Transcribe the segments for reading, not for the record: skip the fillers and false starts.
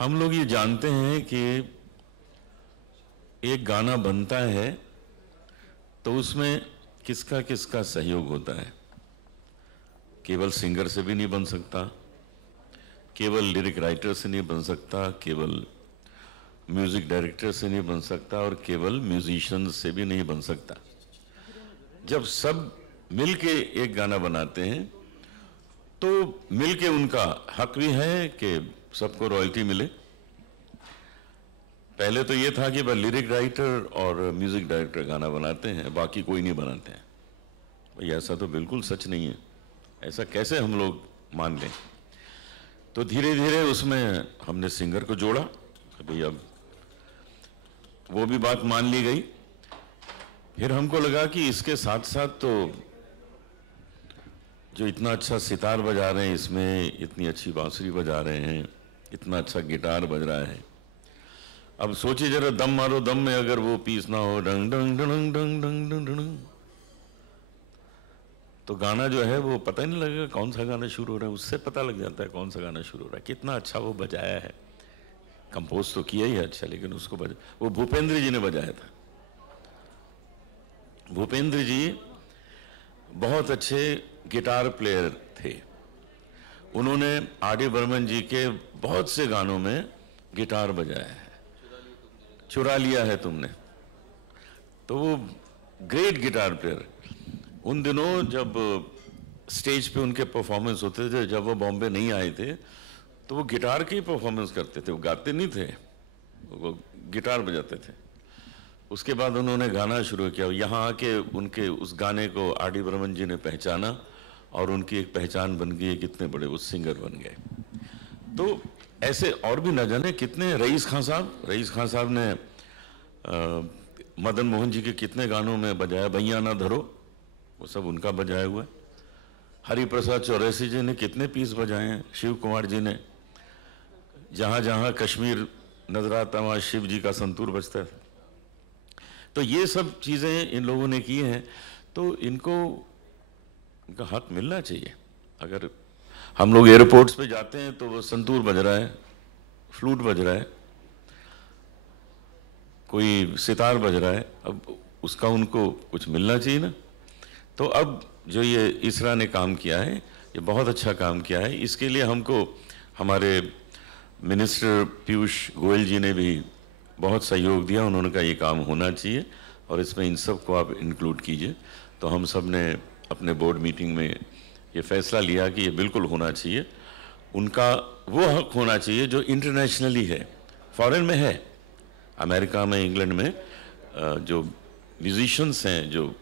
हम लोग ये जानते हैं कि एक गाना बनता है तो उसमें किसका किसका सहयोग होता है। केवल सिंगर से भी नहीं बन सकता, केवल लिरिक राइटर से नहीं बन सकता, केवल म्यूजिक डायरेक्टर से नहीं बन सकता और केवल म्यूजिशियन से भी नहीं बन सकता। जब सब मिलके एक गाना बनाते हैं तो मिलके उनका हक भी है कि सबको रॉयल्टी मिले। पहले तो ये था कि बस लिरिक राइटर और म्यूजिक डायरेक्टर गाना बनाते हैं, बाकी कोई नहीं बनाते हैं। भाई ऐसा तो बिल्कुल सच नहीं है, ऐसा कैसे हम लोग मान लें। तो धीरे धीरे उसमें हमने सिंगर को जोड़ा, भाई अब वो भी बात मान ली गई। फिर हमको लगा कि इसके साथ साथ तो जो इतना अच्छा सितार बजा रहे हैं, इसमें इतनी अच्छी बांसुरी बजा रहे हैं, इतना अच्छा गिटार बज रहा है, अब सोचिए जरा दम मारो, दम में अगर वो पीस ना हो डंग डंग डंग डंग डंग डंग डंग, तो गाना जो है वो पता ही नहीं लगेगा कौन सा गाना शुरू हो रहा है। उससे पता लग जाता है कौन सा गाना शुरू हो रहा है, कितना अच्छा वो बजाया है। कंपोज तो किया ही है अच्छा, लेकिन उसको वो भूपेंद्र जी ने बजाया था। भूपेंद्र जी बहुत अच्छे गिटार प्लेयर थे। उन्होंने आर.डी. बर्मन जी के बहुत से गानों में गिटार बजाया है। चुरा लिया है तुमने, तो वो ग्रेट गिटार प्लेयर। उन दिनों जब स्टेज पे उनके परफॉर्मेंस होते थे, जब वो बॉम्बे नहीं आए थे, तो वो गिटार की परफॉर्मेंस करते थे, वो गाते नहीं थे, वो गिटार बजाते थे। उसके बाद उन्होंने गाना शुरू किया। यहाँ आके उनके उस गाने को आर.डी. बर्मन जी ने पहचाना और उनकी एक पहचान बन गई, कितने बड़े वो सिंगर बन गए। तो ऐसे और भी न जाने कितने, रईस खान साहब ने मदन मोहन जी के कितने गानों में बजाया, भैया ना धरो, वो सब उनका बजाया हुआ है। हरिप्रसाद चौरसी जी ने कितने पीस बजाए हैं, शिव कुमार जी ने जहाँ जहाँ कश्मीर नजर आता वहाँ शिव जी का संतूर बजता है। तो ये सब चीज़ें इन लोगों ने की हैं, तो इनको इनका हक मिलना चाहिए। अगर हम लोग एयरपोर्ट्स पे जाते हैं तो वो संतूर बज रहा है, फ्लूट बज रहा है, कोई सितार बज रहा है, अब उसका उनको कुछ मिलना चाहिए ना। तो अब जो ये इसरा ने काम किया है, ये बहुत अच्छा काम किया है। इसके लिए हमको हमारे मिनिस्टर पीयूष गोयल जी ने भी बहुत सहयोग दिया। उन्होंने कहा ये काम होना चाहिए और इसमें इन सब को आप इंक्लूड कीजिए। तो हम सब ने अपने बोर्ड मीटिंग में ये फैसला लिया कि ये बिल्कुल होना चाहिए। उनका वो हक होना चाहिए जो इंटरनेशनली है, फॉरेन में है, अमेरिका में, इंग्लैंड में जो म्यूजिशियंस हैं, जो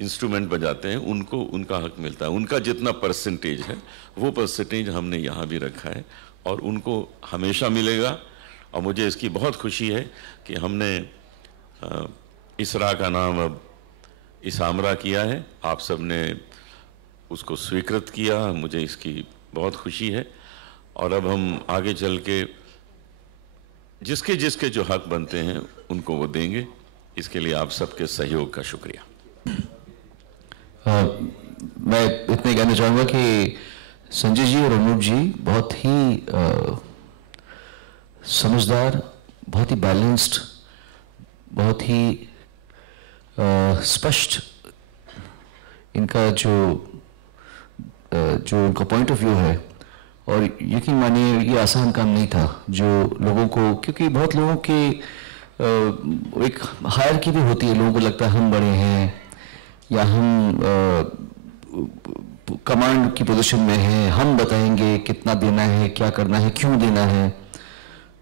इंस्ट्रूमेंट बजाते हैं, उनको उनका हक मिलता है। उनका जितना परसेंटेज है वो परसेंटेज हमने यहाँ भी रखा है और उनको हमेशा मिलेगा। और मुझे इसकी बहुत खुशी है कि हमने इसरा का नाम अब इसामरा किया है। आप सब ने उसको स्वीकृत किया, मुझे इसकी बहुत खुशी है। और अब हम आगे चल के जिसके जिसके जो हक बनते हैं उनको वो देंगे। इसके लिए आप सबके सहयोग का शुक्रिया। मैं इतने कहना चाहूँगा कि संजय जी और अनूप जी बहुत ही समझदार, बहुत ही बैलेंस्ड, बहुत ही स्पष्ट इनका जो इनका पॉइंट ऑफ व्यू है। और यकीन मानिए ये आसान काम नहीं था जो लोगों को, क्योंकि बहुत लोगों के एक हायरार्की भी होती है। लोगों को लगता है हम बड़े हैं या हम कमांड की पोजीशन में हैं, हम बताएंगे कितना देना है, क्या करना है, क्यों देना है।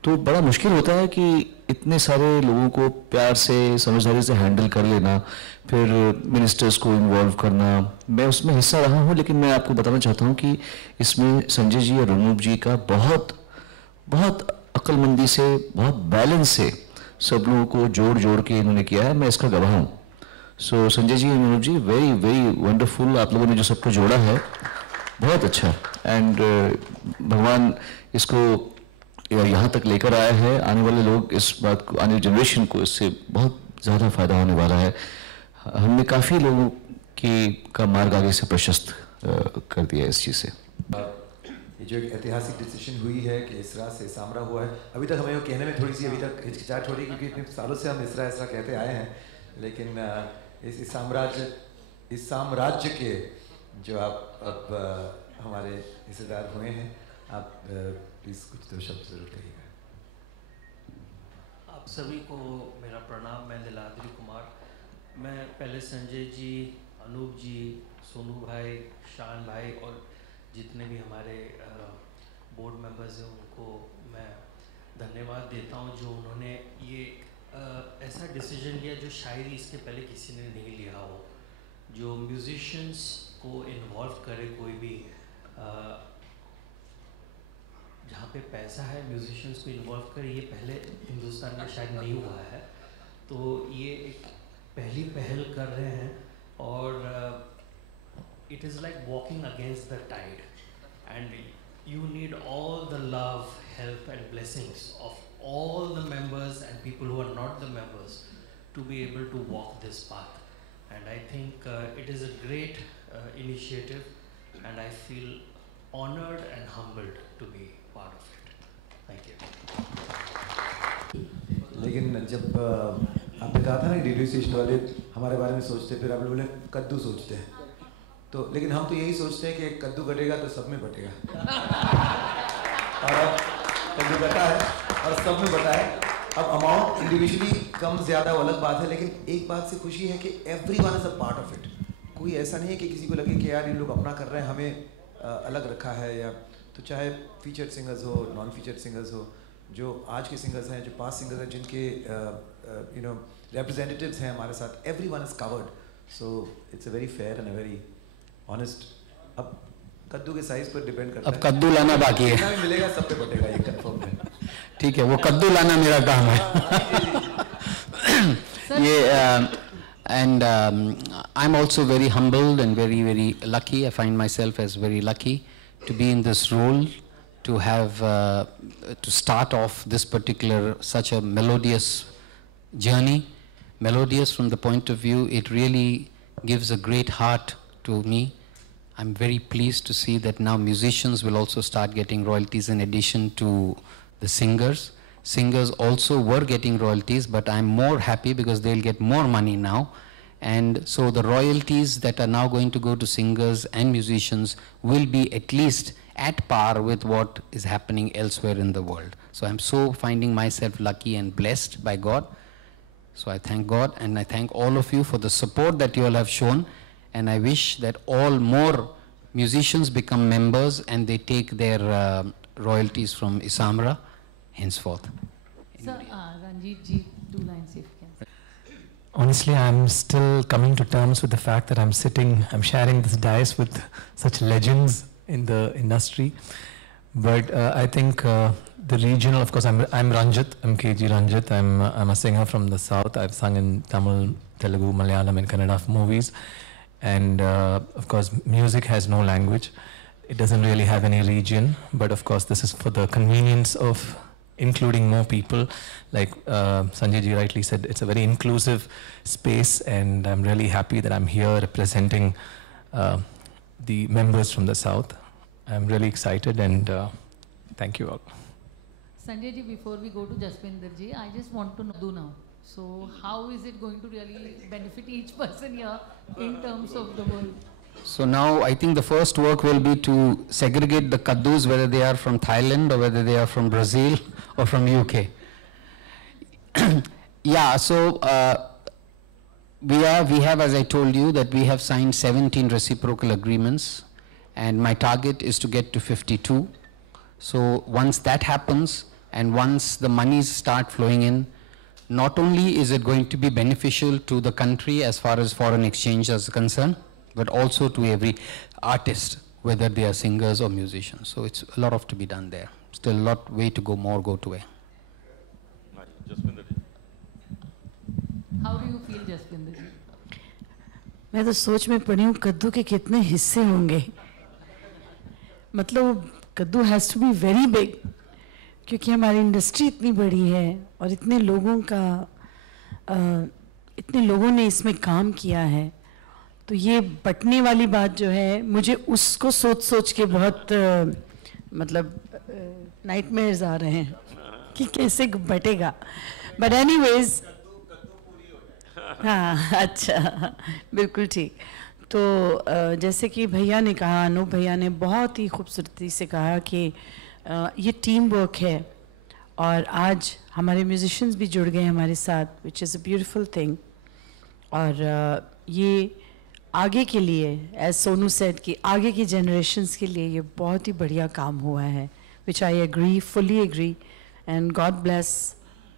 तो बड़ा मुश्किल होता है कि इतने सारे लोगों को प्यार से, समझदारी से हैंडल कर लेना, फिर मिनिस्टर्स को इन्वॉल्व करना। मैं उसमें हिस्सा रहा हूँ, लेकिन मैं आपको बताना चाहता हूँ कि इसमें संजय जी और अनूप जी का बहुत बहुत अक्लमंदी से, बहुत बैलेंस से सब लोगों को जोड़ जोड़ के इन्होंने किया है। मैं इसका गवाह हूँ। सो संजय जी, अनूप जी, वेरी वेरी वंडरफुल। आप लोगों ने जो सबको जोड़ा है बहुत अच्छा। एंड भगवान इसको यहाँ तक लेकर आया है। आने वाले लोग इस बात को, आने वाली जनरेशन को इससे बहुत ज़्यादा फायदा होने वाला है। हमने काफ़ी लोगों का मार्ग आगे से प्रशस्त कर दिया इस चीज़ से। ये जो एक ऐतिहासिक डिसीजन हुई है कि इसरा से इसामरा हुआ है, अभी तक हमें वो कहने में थोड़ी सी अभी तक हिचकिचाहट हो रही, क्योंकि इतने सालों से हम इसरा इसरा कहते आए हैं, लेकिन इस साम्राज्य के जो आप अब हमारे हिस्सेदार हुए हैं, आप प्लीज़ कुछ दो शब्द जरूर कहिएगा। आप सभी को मेरा प्रणाम। मैं नीलाद्री कुमार। मैं पहले संजय जी, अनूप जी, सोनू भाई, शान भाई और जितने भी हमारे बोर्ड मेंबर्स हैं उनको मैं धन्यवाद देता हूं, जो उन्होंने ये ऐसा डिसीजन लिया जो शायद इसके पहले किसी ने नहीं लिया हो, जो म्यूजिशियंस को इन्वॉल्व करे। कोई भी जहाँ पे पैसा है म्यूजिशियंस को इन्वॉल्व करे, ये पहले हिंदुस्तान में शायद नहीं हुआ है। तो ये एक पहली पहल कर रहे हैं और it is like walking against the tide, and you need all the love, help and blessings of all the members and people who are not the members to be able to walk this path. And I think it is a great initiative, and I feel honored and humbled to be part of it. Thank you. लेकिन जब आपने कहा था ना radio station वाले हमारे बारे में सोचते, फिर आपने बोले कद्दू सोचते हैं, तो लेकिन हम तो यही सोचते हैं कि कद्दू कटेगा तो सब में बटेगा, और अब कद्दू कटा है और सब में बटा है। अब अमाउंट इंडिविजुअली कम ज़्यादा वो अलग बात है, लेकिन एक बात से खुशी है कि everyone is a part of it. कोई ऐसा नहीं है कि किसी को लगे कि यार ये लोग अपना कर रहे हैं, हमें अलग रखा है, या तो चाहे फीचर्ड सिंगर्स हो, नॉन फीचर्ड सिंगर्स हो, जो आज के सिंगर्स हैं, जो पास्ट सिंगर्स हैं, जिनके रिप्रेजेंटेटिव्स हैं हमारे साथ, everyone is covered. So it's a very fair and a very honest. अब कद्दू के साइज पर डिपेंड करता है, अब कद्दू लाना बाकी है, जितना भी मिलेगा सब पे बटेगा, ये कंफर्म है। ठीक है, वो कद्दू लाना मेरा काम है। ये and I'm also very humbled and very, very lucky. I find myself as very lucky to be in this role, to have to start off this particular such a melodious journey. Melodious from the point of view, it really gives a great heart to me. I'm very pleased to see that now musicians will also start getting royalties in addition to the singers. Singers also were getting royalties, but I'm more happy because they'll get more money now. And so the royalties that are now going to go to singers and musicians will be at least at par with what is happening elsewhere in the world. So I'm so finding myself lucky and blessed by God. So I thank God, and I thank all of you for the support that you all have shown. And I wish that all more musicians become members and they take their royalties from Isamra henceforth. Sir, Ranjit ji, 2 lines if you can. Honestly, I'm still coming to terms with the fact that I'm sharing this dais with such legends in the industry. But I think the regional, of course, I'm Ranjit, I'm KG Ranjit. I'm a singer from the south. I've sung in Tamil, Telugu, Malayalam and Kannada movies. And of course, music has no language. It doesn't really have any region. But of course, this is for the convenience of including more people. Like Sanjay ji rightly said, it's a very inclusive space, and I'm really happy that I'm here representing the members from the south. I'm really excited, and thank you all. Sanjay ji, before we go to Jaspinder ji, I just want to know now. So how is it going to really benefit each person here in terms of the world? So now I think the first work will be to segregate the kaddus, whether they are from Thailand or whether they are from Brazil or from UK. Yeah, so we have, as I told you, that we have signed 17 reciprocal agreements, and my target is to get to 52. So once that happens, and once the monies start flowing in, not only is it going to be beneficial to the country as far as foreign exchange is concerned, but also to every artist, whether they are singers or musicians. So it's a lot of to be done there. Still a lot way to go, more go to way. How do you feel, Jaspinder ji? मैं तो सोच में पड़ी हूँ कद्दू के कितने हिस्से होंगे। मतलब कद्दू has to be very big, क्योंकि हमारी इंडस्ट्री इतनी बड़ी है और इतने लोगों ने इसमें काम किया है। तो ये बटने वाली बात जो है, मुझे उसको सोच के बहुत मतलब नाइटमेयर्स आ रहे हैं कि कैसे बटेगा, बट एनीवेज हाँ अच्छा बिल्कुल ठीक। तो जैसे कि भैया ने कहा, अनूप भैया ने बहुत ही खूबसूरती से कहा कि ये टीम वर्क है और आज हमारे म्यूजिशियंस भी जुड़ गए हमारे साथ, which is a beautiful thing. और ये आगे के लिए, एज सोनू सेड, कि आगे की जनरेशन्स के लिए ये बहुत ही बढ़िया काम हुआ है, which I agree, fully agree. And God bless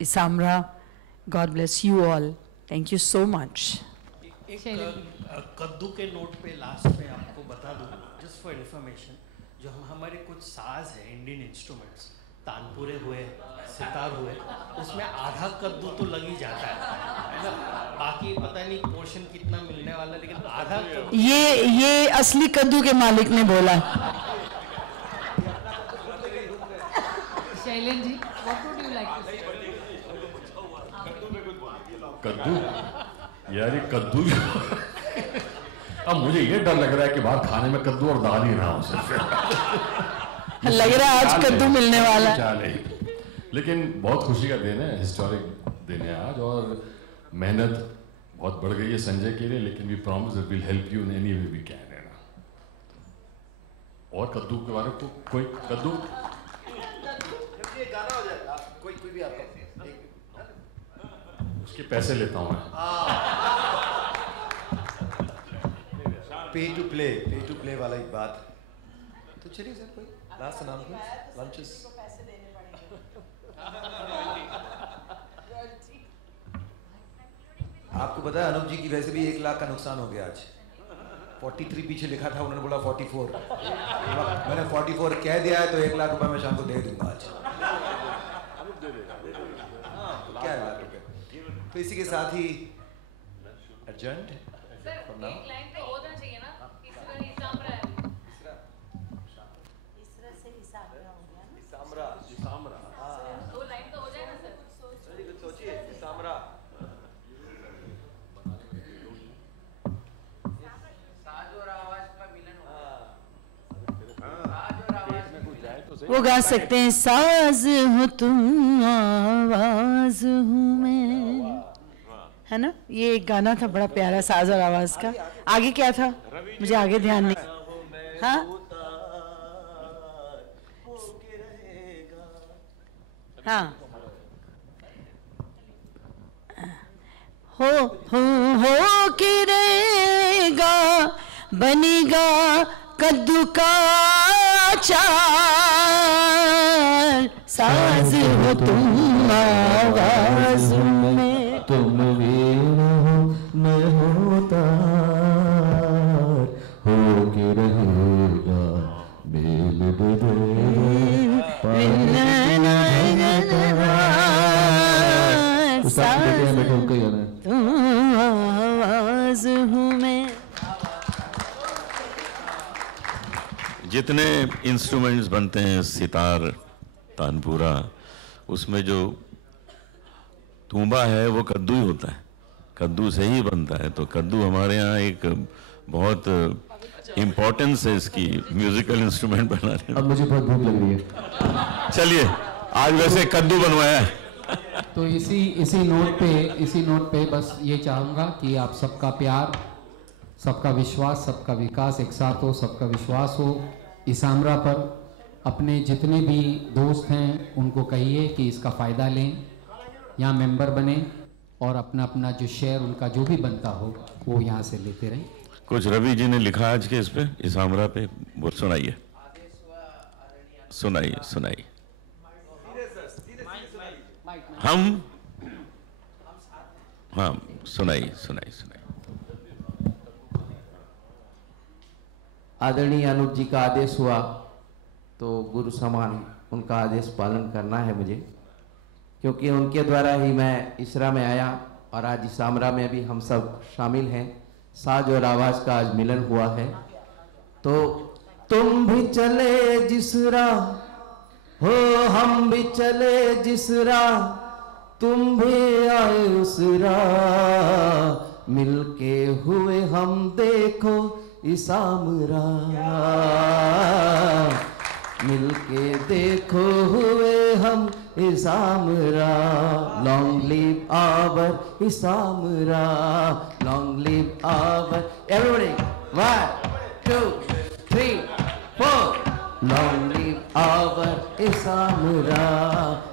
ISAMRA, God bless you all, thank you so much. कद्दू के नोट पे लास्ट में आपको बता दूं, जस्ट फॉर इन्फॉर्मेशन, जो हमारे कुछ साज है, इंडियन इंस्ट्रूमेंट्स, तानपुरे हुए, सितार हुए, उसमें आधा कद्दू तो लग ही जाता है ना। बाकी पता नहीं पोर्शन कितना मिलने वाला है, लेकिन आधा कद्दू ये असली कद्दू के मालिक ने बोला। शैलेन जी, what would you like to say? कद्दू, यार ये कद्दू अब मुझे ये डर लग रहा है कि बाहर खाने में कद्दू और दाल ही रहा हूँ सिर्फ। लग रहा है आज कद्दू मिलने वाला है। लेकिन बहुत खुशी का दिन है, हिस्टोरिक दिन है आज, और मेहनत बहुत बढ़ गई है संजय के लिए, लेकिन we promise that will help you in any way we can, है ना। और कद्दू के बारे में कोई कद्दू गाना हो जाएगा, कोई भी आपका उसके पैसे लेता हूँ मैं। पे टू प्ले वाला एक बात। तो चलिए सर, कोई लास्ट अनाउंसमेंट, लंचेस। आपको पता है अनूप जी की वैसे भी 1 लाख का नुकसान हो गया आज। 43 पीछे लिखा था, उन्होंने बोला 44। मैंने 44 कह दिया है, तो 1 लाख रुपए मैं शाम को दे दूंगा आज। क्या 1 लाख रुपए। तो इसी के साथ ही एडजर्न्ड। एक लाइन तो होना चाहिए ना, इसामरा है। इसरा से इसामरा हो गया ना। इसामरा। दो लाइन तो हो जाए ना सर। सोचिए इसामरा। वो गा सकते हैं, साज हो तुम आवाज हूँ मैं, है ना। ये एक गाना था बड़ा प्यारा, साज और आवाज का। आगे क्या था मुझे आगे ध्यान नहीं। हाँ हाँ, हो के रहेगा, बनेगा कद्दू का चार, साज हो तुम आवाज में, तुम वीर हो मैं होता, हो के रहेगा मेल आवाज हूँ मैं। जितने इंस्ट्रूमेंट्स बनते हैं, सितार, तानपुरा, उसमें जो तूंबा है वो कद्दू ही होता है, कद्दू से ही बनता है। तो कद्दू हमारे यहाँ एक बहुत इम्पोर्टेंस है इसकी म्यूजिकल इंस्ट्रूमेंट बनाने में। अब मुझे बहुत भूख लग रही है। चलिए, आज वैसे कद्दू बनवाया है। तो इसी नोट पे बस ये चाहूँगा कि आप सबका प्यार, सबका विश्वास, सबका विकास एक साथ हो, सबका विश्वास हो इसामरा पर। अपने जितने भी दोस्त हैं उनको कहिए कि इसका फ़ायदा लें, यहाँ मेंबर बने और अपना अपना जो शेयर उनका जो भी बनता हो वो यहाँ से लेते रहें। कुछ रवि जी ने लिखा आज के इस पे, इसामरा पे, वो सुनाइए। हम हाँ, सुनाइए। आदरणीय अनूप जी का आदेश हुआ तो गुरु समान उनका आदेश पालन करना है मुझे, क्योंकि उनके द्वारा ही मैं इसरा में आया और आज इसामरा में भी हम सब शामिल हैं। साज और आवाज़ का आज मिलन हुआ है। तो तुम भी चले जिस राह हो, हम भी चले जिस राह, तुम भी आए उस राह, मिलके हुए हम देखो इसामरा, मिलके देखो हुए हम ISAMRA, long live our ISAMRA, long live our, everybody 1 2 3 4, long live our ISAMRA,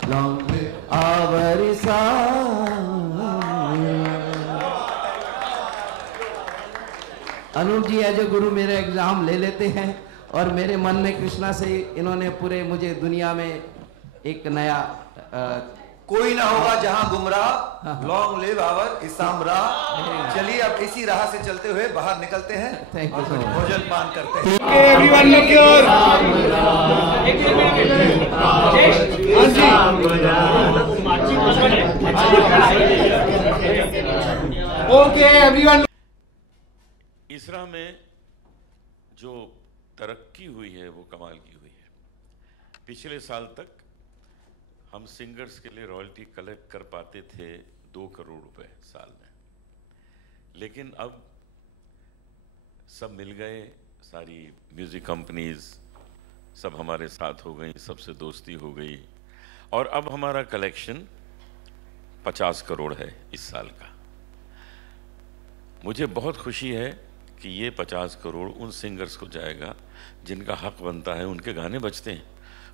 long live our ISAMRA. Anoop ji as a guru मेरे एग्जाम ले लेते हैं और मेरे मन में कृष्णा से इन्होंने पूरे मुझे दुनिया में एक नया कोई ना होगा जहां गुमराह, लॉन्ग लिव आवर इसामरा। चलिए अब इसी राह से चलते हुए बाहर निकलते हैं और कुछ भोजन पान करते हैं। Okay everyone. इसरा में जो तरक्की हुई है वो कमाल की हुई है। पिछले साल तक हम सिंगर्स के लिए रॉयल्टी कलेक्ट कर पाते थे 2 करोड़ रुपए साल में, लेकिन अब सब मिल गए, सारी म्यूजिक कंपनीज सब हमारे साथ हो गई, सबसे दोस्ती हो गई और अब हमारा कलेक्शन 50 करोड़ है इस साल का। मुझे बहुत खुशी है कि ये 50 करोड़ उन सिंगर्स को जाएगा जिनका हक बनता है। उनके गाने बजते हैं,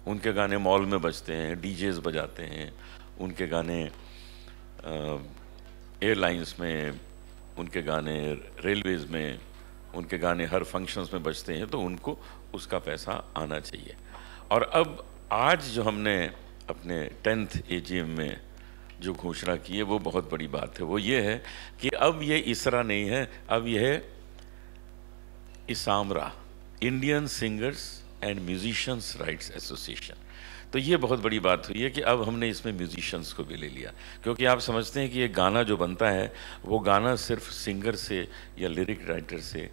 उनके गाने मॉल में बजते हैं, डीजेस बजाते हैं, उनके गाने एयरलाइंस में, उनके गाने रेलवेज में, उनके गाने हर फंक्शंस में बजते हैं, तो उनको उसका पैसा आना चाहिए। और अब आज जो हमने अपने 10th AGM में जो घोषणा की है वो बहुत बड़ी बात है। वो ये है कि अब ये इसरा नहीं है, अब ये है ISAMRA, Indian singers and musicians rights association. तो ये बहुत बड़ी बात हुई है कि अब हमने इसमें म्यूजिशियंस को भी ले लिया, क्योंकि आप समझते हैं कि ये गाना जो बनता है वो गाना सिर्फ सिंगर से या लिरिक राइटर से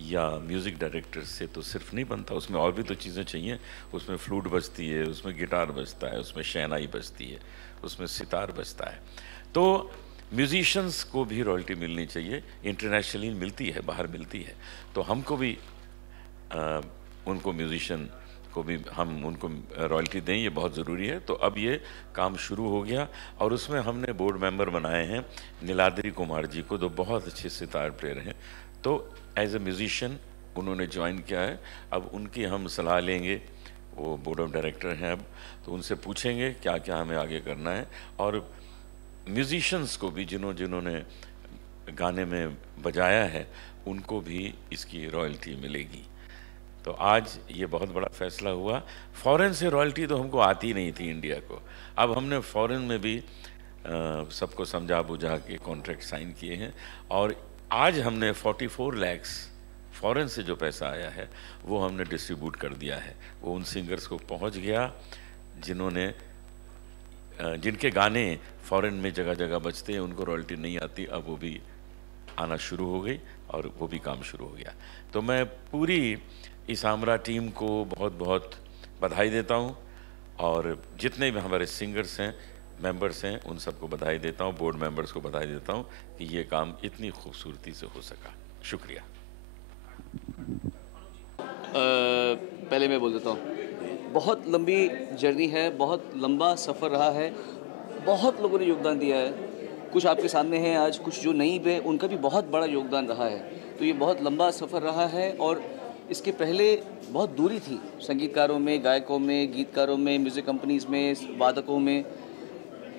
या म्यूज़िक डायरेक्टर से तो सिर्फ नहीं बनता, उसमें और भी तो चीज़ें चाहिए। उसमें फ्लूट बजती है, उसमें गिटार बजता है, उसमें शहनाई बजती है, उसमें सितार बजता है। तो म्यूजिशियंस को भी रॉयल्टी मिलनी चाहिए, इंटरनेशनली मिलती है, बाहर मिलती है, तो हमको भी उनको म्यूजिशियन को भी हम उनको रॉयल्टी दें, ये बहुत ज़रूरी है। तो अब ये काम शुरू हो गया और उसमें हमने बोर्ड मेंबर बनाए हैं नीलाद्री कुमार जी को, जो बहुत अच्छे सितार प्लेयर हैं। तो एज ए म्यूजिशियन उन्होंने ज्वाइन किया है। अब उनकी हम सलाह लेंगे, वो बोर्ड ऑफ डायरेक्टर हैं अब, तो उनसे पूछेंगे क्या क्या हमें आगे करना है। और म्यूजिशियंस को भी जिन्होंने गाने में बजाया है उनको भी इसकी रॉयल्टी मिलेगी। तो आज ये बहुत बड़ा फैसला हुआ। फॉरेन से रॉयल्टी तो हमको आती नहीं थी इंडिया को, अब हमने फॉरेन में भी सबको समझा बुझा के कॉन्ट्रैक्ट साइन किए हैं और आज हमने 44 लाख फॉरेन से जो पैसा आया है वो हमने डिस्ट्रीब्यूट कर दिया है। वो उन सिंगर्स को पहुंच गया जिनके गाने फॉरेन में जगह जगह बजते हैं, उनको रॉयल्टी नहीं आती, अब वो भी आना शुरू हो गई और वो भी काम शुरू हो गया। तो मैं पूरी इसामरा टीम को बहुत बहुत बधाई देता हूँ और जितने भी हमारे सिंगर्स हैं, मेंबर्स हैं, उन सबको बधाई देता हूँ, बोर्ड मेंबर्स को बधाई देता हूँ कि ये काम इतनी खूबसूरती से हो सका। शुक्रिया। पहले मैं बोल देता हूँ, बहुत लंबी जर्नी है, बहुत लंबा सफ़र रहा है, बहुत लोगों ने योगदान दिया है। कुछ आपके सामने हैं आज, कुछ जो नहीं पे उनका भी बहुत बड़ा योगदान रहा है। तो ये बहुत लंबा सफ़र रहा है और इसके पहले बहुत दूरी थी संगीतकारों में, गायकों में, गीतकारों में, म्यूज़िक कंपनीज़ में, वादकों में।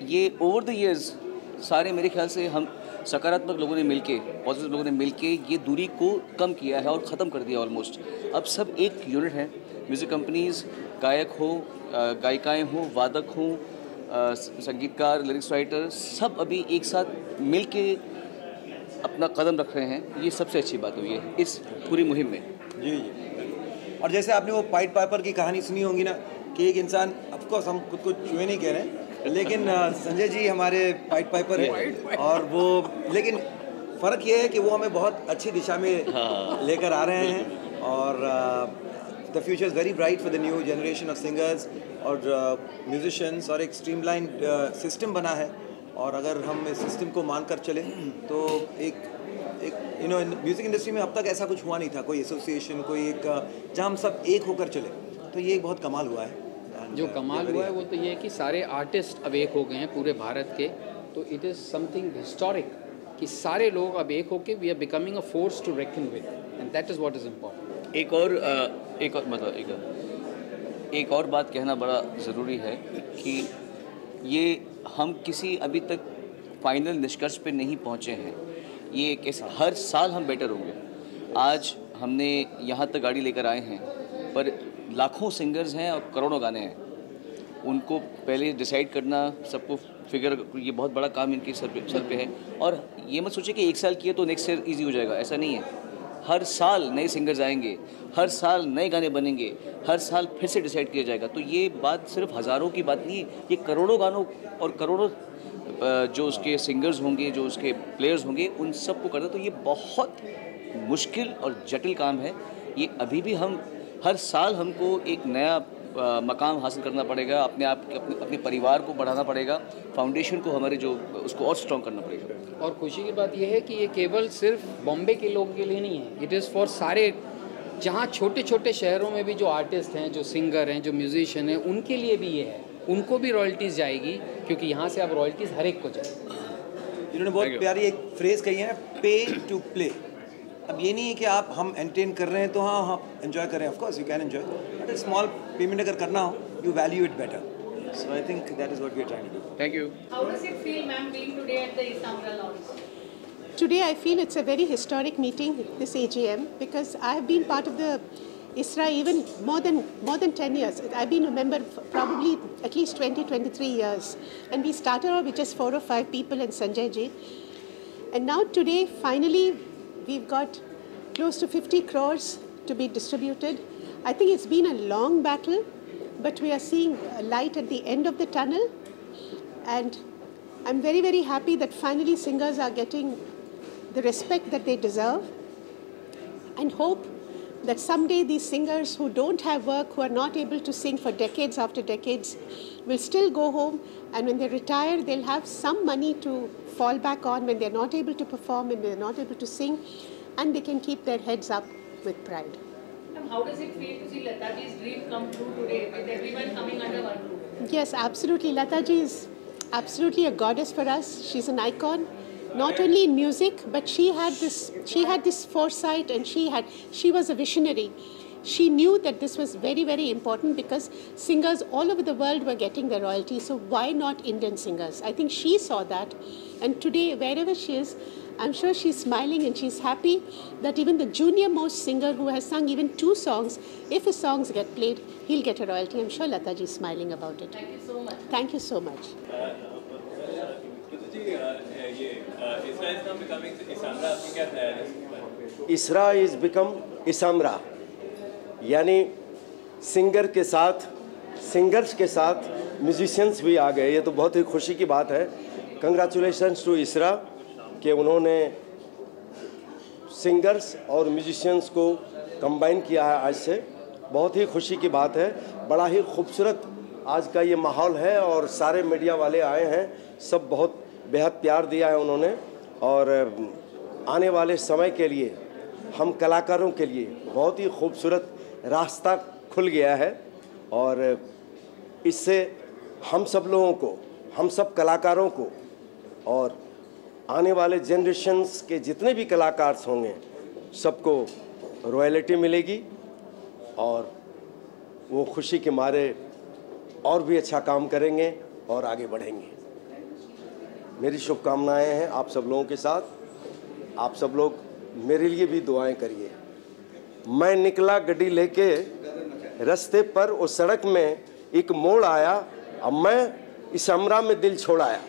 ये ओवर द ईयर्स सारे मेरे ख्याल से हम सकारात्मक लोगों ने मिलके, पॉजिटिव लोगों ने मिलके ये दूरी को कम किया है और ख़त्म कर दिया ऑलमोस्ट। अब सब एक यूनिट है। म्यूज़िक कंपनीज़, गायक हो, गायिकाएँ हों, वादक हों, संगीतकार, लिरिक्स राइटर, सब अभी एक साथ मिलके अपना कदम रख रहे हैं। ये सबसे अच्छी बात हुई है इस पूरी मुहिम में। जी जी। और जैसे आपने वो पाइट पाइपर की कहानी सुनी होगी ना कि एक इंसान, ऑफकोर्स हम खुद को चूहे नहीं कह रहे, लेकिन संजय जी हमारे पाइट पाइपर है और वो, लेकिन फ़र्क ये है कि वो हमें बहुत अच्छी दिशा में लेकर आ रहे हैं और the future is very bright for the new generation of singers और म्यूजिशियंस। और एक स्ट्रीमलाइन सिस्टम बना है और अगर हम इस सिस्टम को मानकर चले तो एक यू नो म्यूज़िक इंडस्ट्री में अब तक ऐसा कुछ हुआ नहीं था, कोई एसोसिएशन, कोई एक जहाँ हम सब एक होकर चले। तो ये बहुत कमाल हुआ है। जो कमाल हुआ है वो तो ये है कि सारे आर्टिस्ट अब एक हो गए हैं पूरे भारत के, तो इट इज़ समथिंग हिस्टोरिक कि सारे लोग अब एक होके we are becoming a force to reckon with, and that is what is important. एक और बात कहना बड़ा ज़रूरी है कि ये हम किसी अभी तक फाइनल निष्कर्ष पे नहीं पहुँचे हैं। ये कैसे हर साल हम बेटर होंगे। आज हमने यहाँ तक गाड़ी लेकर आए हैं, पर लाखों सिंगर्स हैं और करोड़ों गाने हैं। उनको पहले डिसाइड करना, सबको फिगर, ये बहुत बड़ा काम इनके सर पे है। और ये मत सोचिए कि एक साल किए तो नेक्स्ट ईयर ईजी हो जाएगा, ऐसा नहीं है। हर साल नए सिंगर्स आएंगे, हर साल नए गाने बनेंगे, हर साल फिर से डिसाइड किया जाएगा। तो ये बात सिर्फ हज़ारों की बात नहीं है, ये करोड़ों गानों और करोड़ों जो उसके सिंगर्स होंगे, जो उसके प्लेयर्स होंगे, उन सबको करना। तो ये बहुत मुश्किल और जटिल काम है। ये अभी भी हम हर साल हमको एक नया मकाम हासिल करना पड़ेगा, अपने आप अपने परिवार को बढ़ाना पड़ेगा, फाउंडेशन को हमारे जो उसको और स्ट्रॉन्ग करना पड़ेगा। और खुशी की बात यह है कि ये केवल सिर्फ बॉम्बे के लोगों के लिए नहीं है, इट इज़ फॉर सारे, जहाँ छोटे छोटे शहरों में भी जो आर्टिस्ट हैं, जो सिंगर हैं, जो म्यूजिशियन हैं, उनके लिए भी ये है। उनको भी रॉयल्टीज़ जाएगी, क्योंकि यहाँ से अब रॉयल्टीज़ हर एक को जाएगी। इन्होंने बहुत प्यारी एक फ्रेज़ कही है, पे टू प्ले। अब ये नहीं है कि आप हम एंटरटेन कर रहे हैं तो हाँ एंजॉय करें, of course you can enjoy, but small payment अगर करना हो, you value it better. So I think that is what we are trying to do. Thank you. How does it feel, ma'am, being today at the Isamra launch? Today I feel it's a very historic meeting, this AGM, because I have been part of the ISRA even more than 10 years. I've been a member for probably at least 23 years. And we started off with just 4 or 5 people and Sanjay ji. And now today, finally, we've got close to 50 crores to be distributed. I think it's been a long battle, but we are seeing a light at the end of the tunnel. And I'm very, very happy that finally singers are getting the respect that they deserve, and hope that someday these singers who don't have work, who are not able to sing for decades after decades, will still go home, and when they retire, they'll have some money to fall back on when they're not able to perform and they're not able to sing, and they can keep their heads up with pride. And how does it feel to see Lataji's dream come true today with everyone coming under one roof? Yes, absolutely. Lataji is absolutely a goddess for us. She's an icon, not only in music, but she had this foresight, and she was a visionary. She knew that this was very, very important, because singers all over the world were getting their royalties. So why not Indian singers? I think she saw that, and today wherever she is, I'm sure she's smiling and she's happy that even the junior most singer who has sung even 2 songs, if his songs get played, he'll get a royalty. I'm sure Lataji is smiling about it. Thank you so much. Thank you so much. ISRA is become Isamra, यानी singer के साथ, singers के साथ musicians भी आ गए। ये तो बहुत ही खुशी की बात है। कंग्रेचुलेशंस टू ISRA कि उन्होंने सिंगर्स और म्यूजिशियंस को कंबाइन किया है आज से। बहुत ही खुशी की बात है। बड़ा ही खूबसूरत आज का ये माहौल है, और सारे मीडिया वाले आए हैं, सब बहुत बेहद प्यार दिया है उन्होंने। और आने वाले समय के लिए हम कलाकारों के लिए बहुत ही खूबसूरत रास्ता खुल गया है, और इससे हम सब लोगों को, हम सब कलाकारों को, और आने वाले जनरेशन्स के जितने भी कलाकार होंगे, सबको रॉयल्टी मिलेगी, और वो खुशी के मारे और भी अच्छा काम करेंगे और आगे बढ़ेंगे। मेरी शुभकामनाएं हैं आप सब लोगों के साथ। आप सब लोग मेरे लिए भी दुआएं करिए। मैं निकला गड्डी लेके, रास्ते पर उस सड़क में एक मोड़ आया, अब मैं इसमरा में दिल छोड़ाया।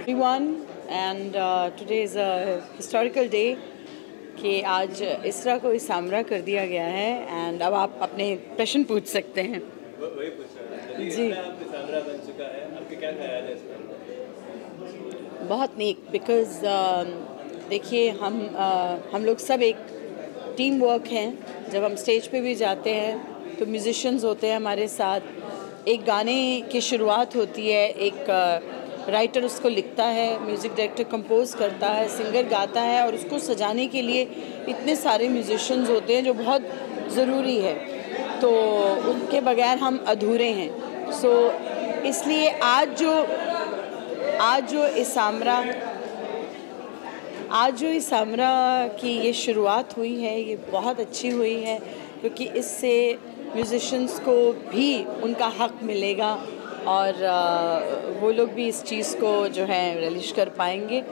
Everyone, and today is a historical day कि आज ISRA को इसामरा कर दिया गया है। एंड अब आप अपने प्रश्न पूछ सकते हैं। जी, बहुत नेक, बिकॉज देखिए हम लोग सब एक टीम वर्क हैं। जब हम स्टेज पे भी जाते हैं तो म्यूजिशियंस होते हैं हमारे साथ। एक गाने की शुरुआत होती है, एक राइटर उसको लिखता है, म्यूज़िक डायरेक्टर कंपोज करता है, सिंगर गाता है, और उसको सजाने के लिए इतने सारे म्यूजिशियंस होते हैं जो बहुत ज़रूरी है। तो उनके बगैर हम अधूरे हैं। सो इसलिए आज जो इसामरा की ये शुरुआत हुई है, ये बहुत अच्छी हुई है, क्योंकि इससे म्यूज़िशंस को भी उनका हक मिलेगा और वो लोग भी इस चीज़ को जो है रिलीज कर पाएंगे,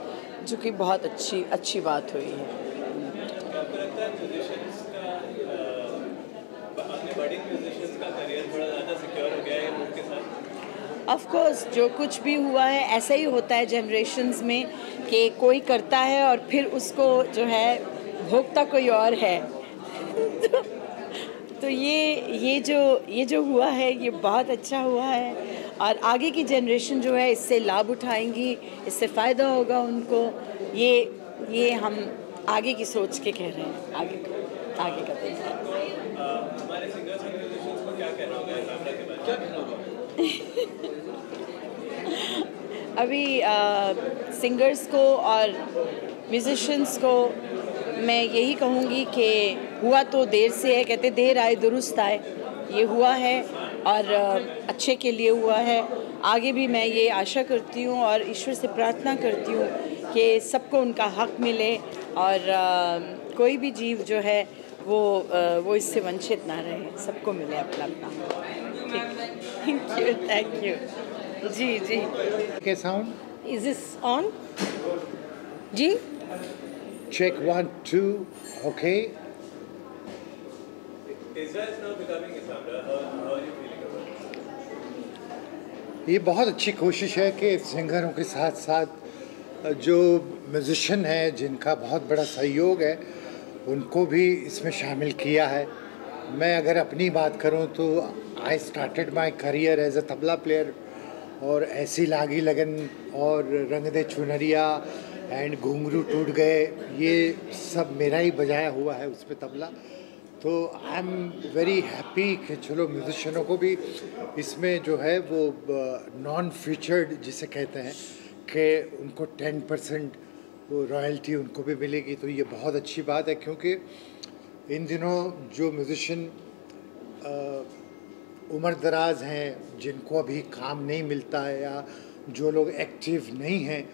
जो कि बहुत अच्छी बात हुई है। ऑफ कोर्स जो कुछ भी हुआ है ऐसा ही होता है जनरेशन्स में कि कोई करता है और फिर उसको जो है भोगता कोई और है। तो ये जो हुआ है ये बहुत अच्छा हुआ है और आगे की जनरेशन जो है इससे लाभ उठाएंगी, इससे फ़ायदा होगा उनको। ये हम आगे की सोच के कह रहे हैं, आगे का देख रहे हैं। हमारे सिंगर्स और म्यूजिशियंस को क्या कहना होगा इसामरा के बारे में? क्या कहना होगा? अभी सिंगर्स को और म्यूजिशियंस को मैं यही कहूँगी कि हुआ तो देर से है, कहते देर आए दुरुस्त आए। ये हुआ है और अच्छे के लिए हुआ है। आगे भी मैं ये आशा करती हूँ और ईश्वर से प्रार्थना करती हूँ कि सबको उनका हक मिले और कोई भी जीव जो है वो इससे वंचित ना रहे, सबको मिले अपना अपना। Thank you ji. Okay sound is this on ji? Check 1 2 okay. Israel is now becoming Isamra. How are you feeling about it? ये बहुत अच्छी कोशिश है कि सिंगरों के साथ साथ जो म्यूजिशियन हैं जिनका बहुत बड़ा सहयोग है उनको भी इसमें शामिल किया है। मैं अगर अपनी बात करूं तो I started my career as a tabla player और ऐसी लागी लगन और रंग दे चुनरिया एंड घुंघरू टूट गए, ये सब मेरा ही बजाया हुआ है उसमें तबला। तो आई एम वेरी हैप्पी कि चलो म्यूजिशियनों को भी इसमें जो है वो नॉन फीचर्ड जिसे कहते हैं कि उनको 10% वो रॉयल्टी उनको भी मिलेगी। तो ये बहुत अच्छी बात है क्योंकि इन दिनों जो म्यूजिशियन उम्र दराज हैं, जिनको अभी काम नहीं मिलता है या जो लोग एक्टिव नहीं हैं,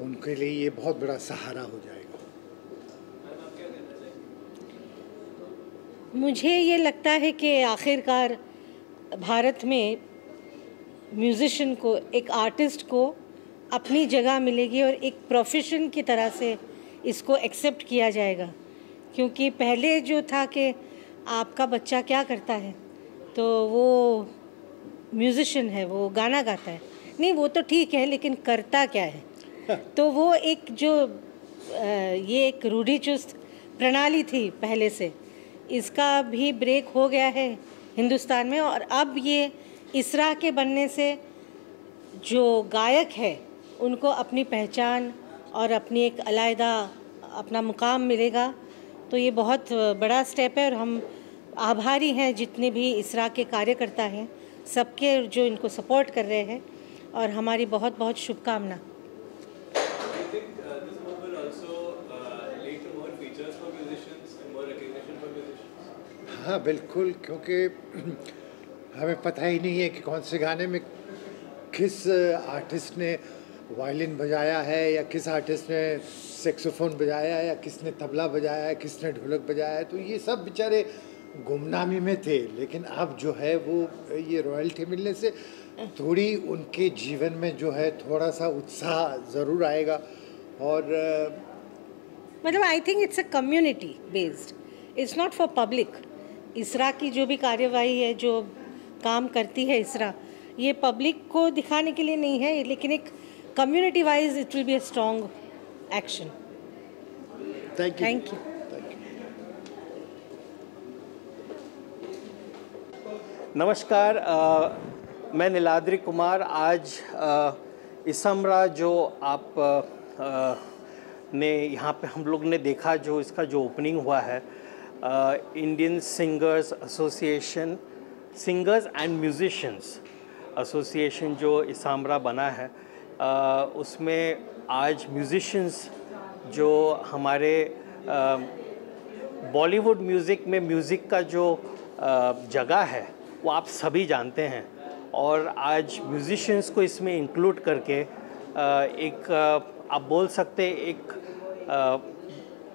उनके लिए ये बहुत बड़ा सहारा हो जाएगा। मुझे ये लगता है कि आखिरकार भारत में म्यूज़िशियन को, एक आर्टिस्ट को अपनी जगह मिलेगी और एक प्रोफेशन की तरह से इसको एक्सेप्ट किया जाएगा। क्योंकि पहले जो था कि आपका बच्चा क्या करता है तो वो म्यूज़िशियन है, वो गाना गाता है, नहीं वो तो ठीक है लेकिन करता क्या है। तो वो एक जो ये एक रूढ़िचुस्त प्रणाली थी पहले से, इसका भी ब्रेक हो गया है हिंदुस्तान में। और अब ये इसरा के बनने से जो गायक है उनको अपनी पहचान और अपनी एक अलग अपना मुकाम मिलेगा। तो ये बहुत बड़ा स्टेप है और हम आभारी हैं जितने भी इसरा के कार्यकर्ता हैं, सबके जो इनको सपोर्ट कर रहे हैं, और हमारी बहुत बहुत शुभकामना। हाँ बिल्कुल, क्योंकि हमें पता ही नहीं है कि कौन से गाने में किस आर्टिस्ट ने वायलिन बजाया है या किस आर्टिस्ट ने सेक्सोफोन बजाया है या किसने तबला बजाया है, किसने ढोलक बजाया है। तो ये सब बेचारे गुमनामी में थे, लेकिन अब जो है वो ये रॉयल्टी मिलने से थोड़ी उनके जीवन में जो है थोड़ा सा उत्साह ज़रूर आएगा। और मतलब आई think it's a community based, it's not for public. इसरा की जो भी कार्यवाही है, जो काम करती है इसरा, ये पब्लिक को दिखाने के लिए नहीं है, लेकिन एक community wise it will be a strong action. Thank you. नमस्कार, मैं नीलाद्रि कुमार। आज इसामरा जो आप ने यहाँ पे हम लोग ने देखा, जो इसका जो ओपनिंग हुआ है, Indian singers association, singers and musicians association जो इसामरा बना है, उसमें आज म्यूजिशियंस जो हमारे बॉलीवुड म्यूज़िक में म्यूज़िक का जो जगह है वो आप सभी जानते हैं, और आज म्यूजिशियंस को इसमें इंक्लूड करके एक आप बोल सकते एक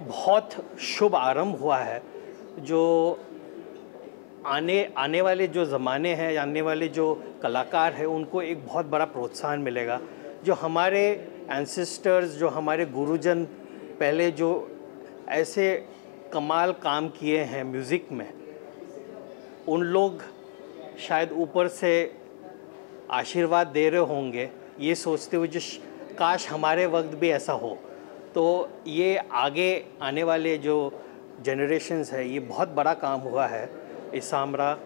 बहुत शुभ आरंभ हुआ है, जो आने वाले जो ज़माने हैं, आने वाले जो कलाकार हैं, उनको एक बहुत बड़ा प्रोत्साहन मिलेगा। जो हमारे एंसेस्टर्स, जो हमारे गुरुजन पहले जो ऐसे कमाल काम किए हैं म्यूज़िक में, उन लोग शायद ऊपर से आशीर्वाद दे रहे होंगे ये सोचते हुए, जो काश हमारे वक्त भी ऐसा हो। तो ये आगे आने वाले जो जनरेशन्स है, ये बहुत बड़ा काम हुआ है ISAMRA.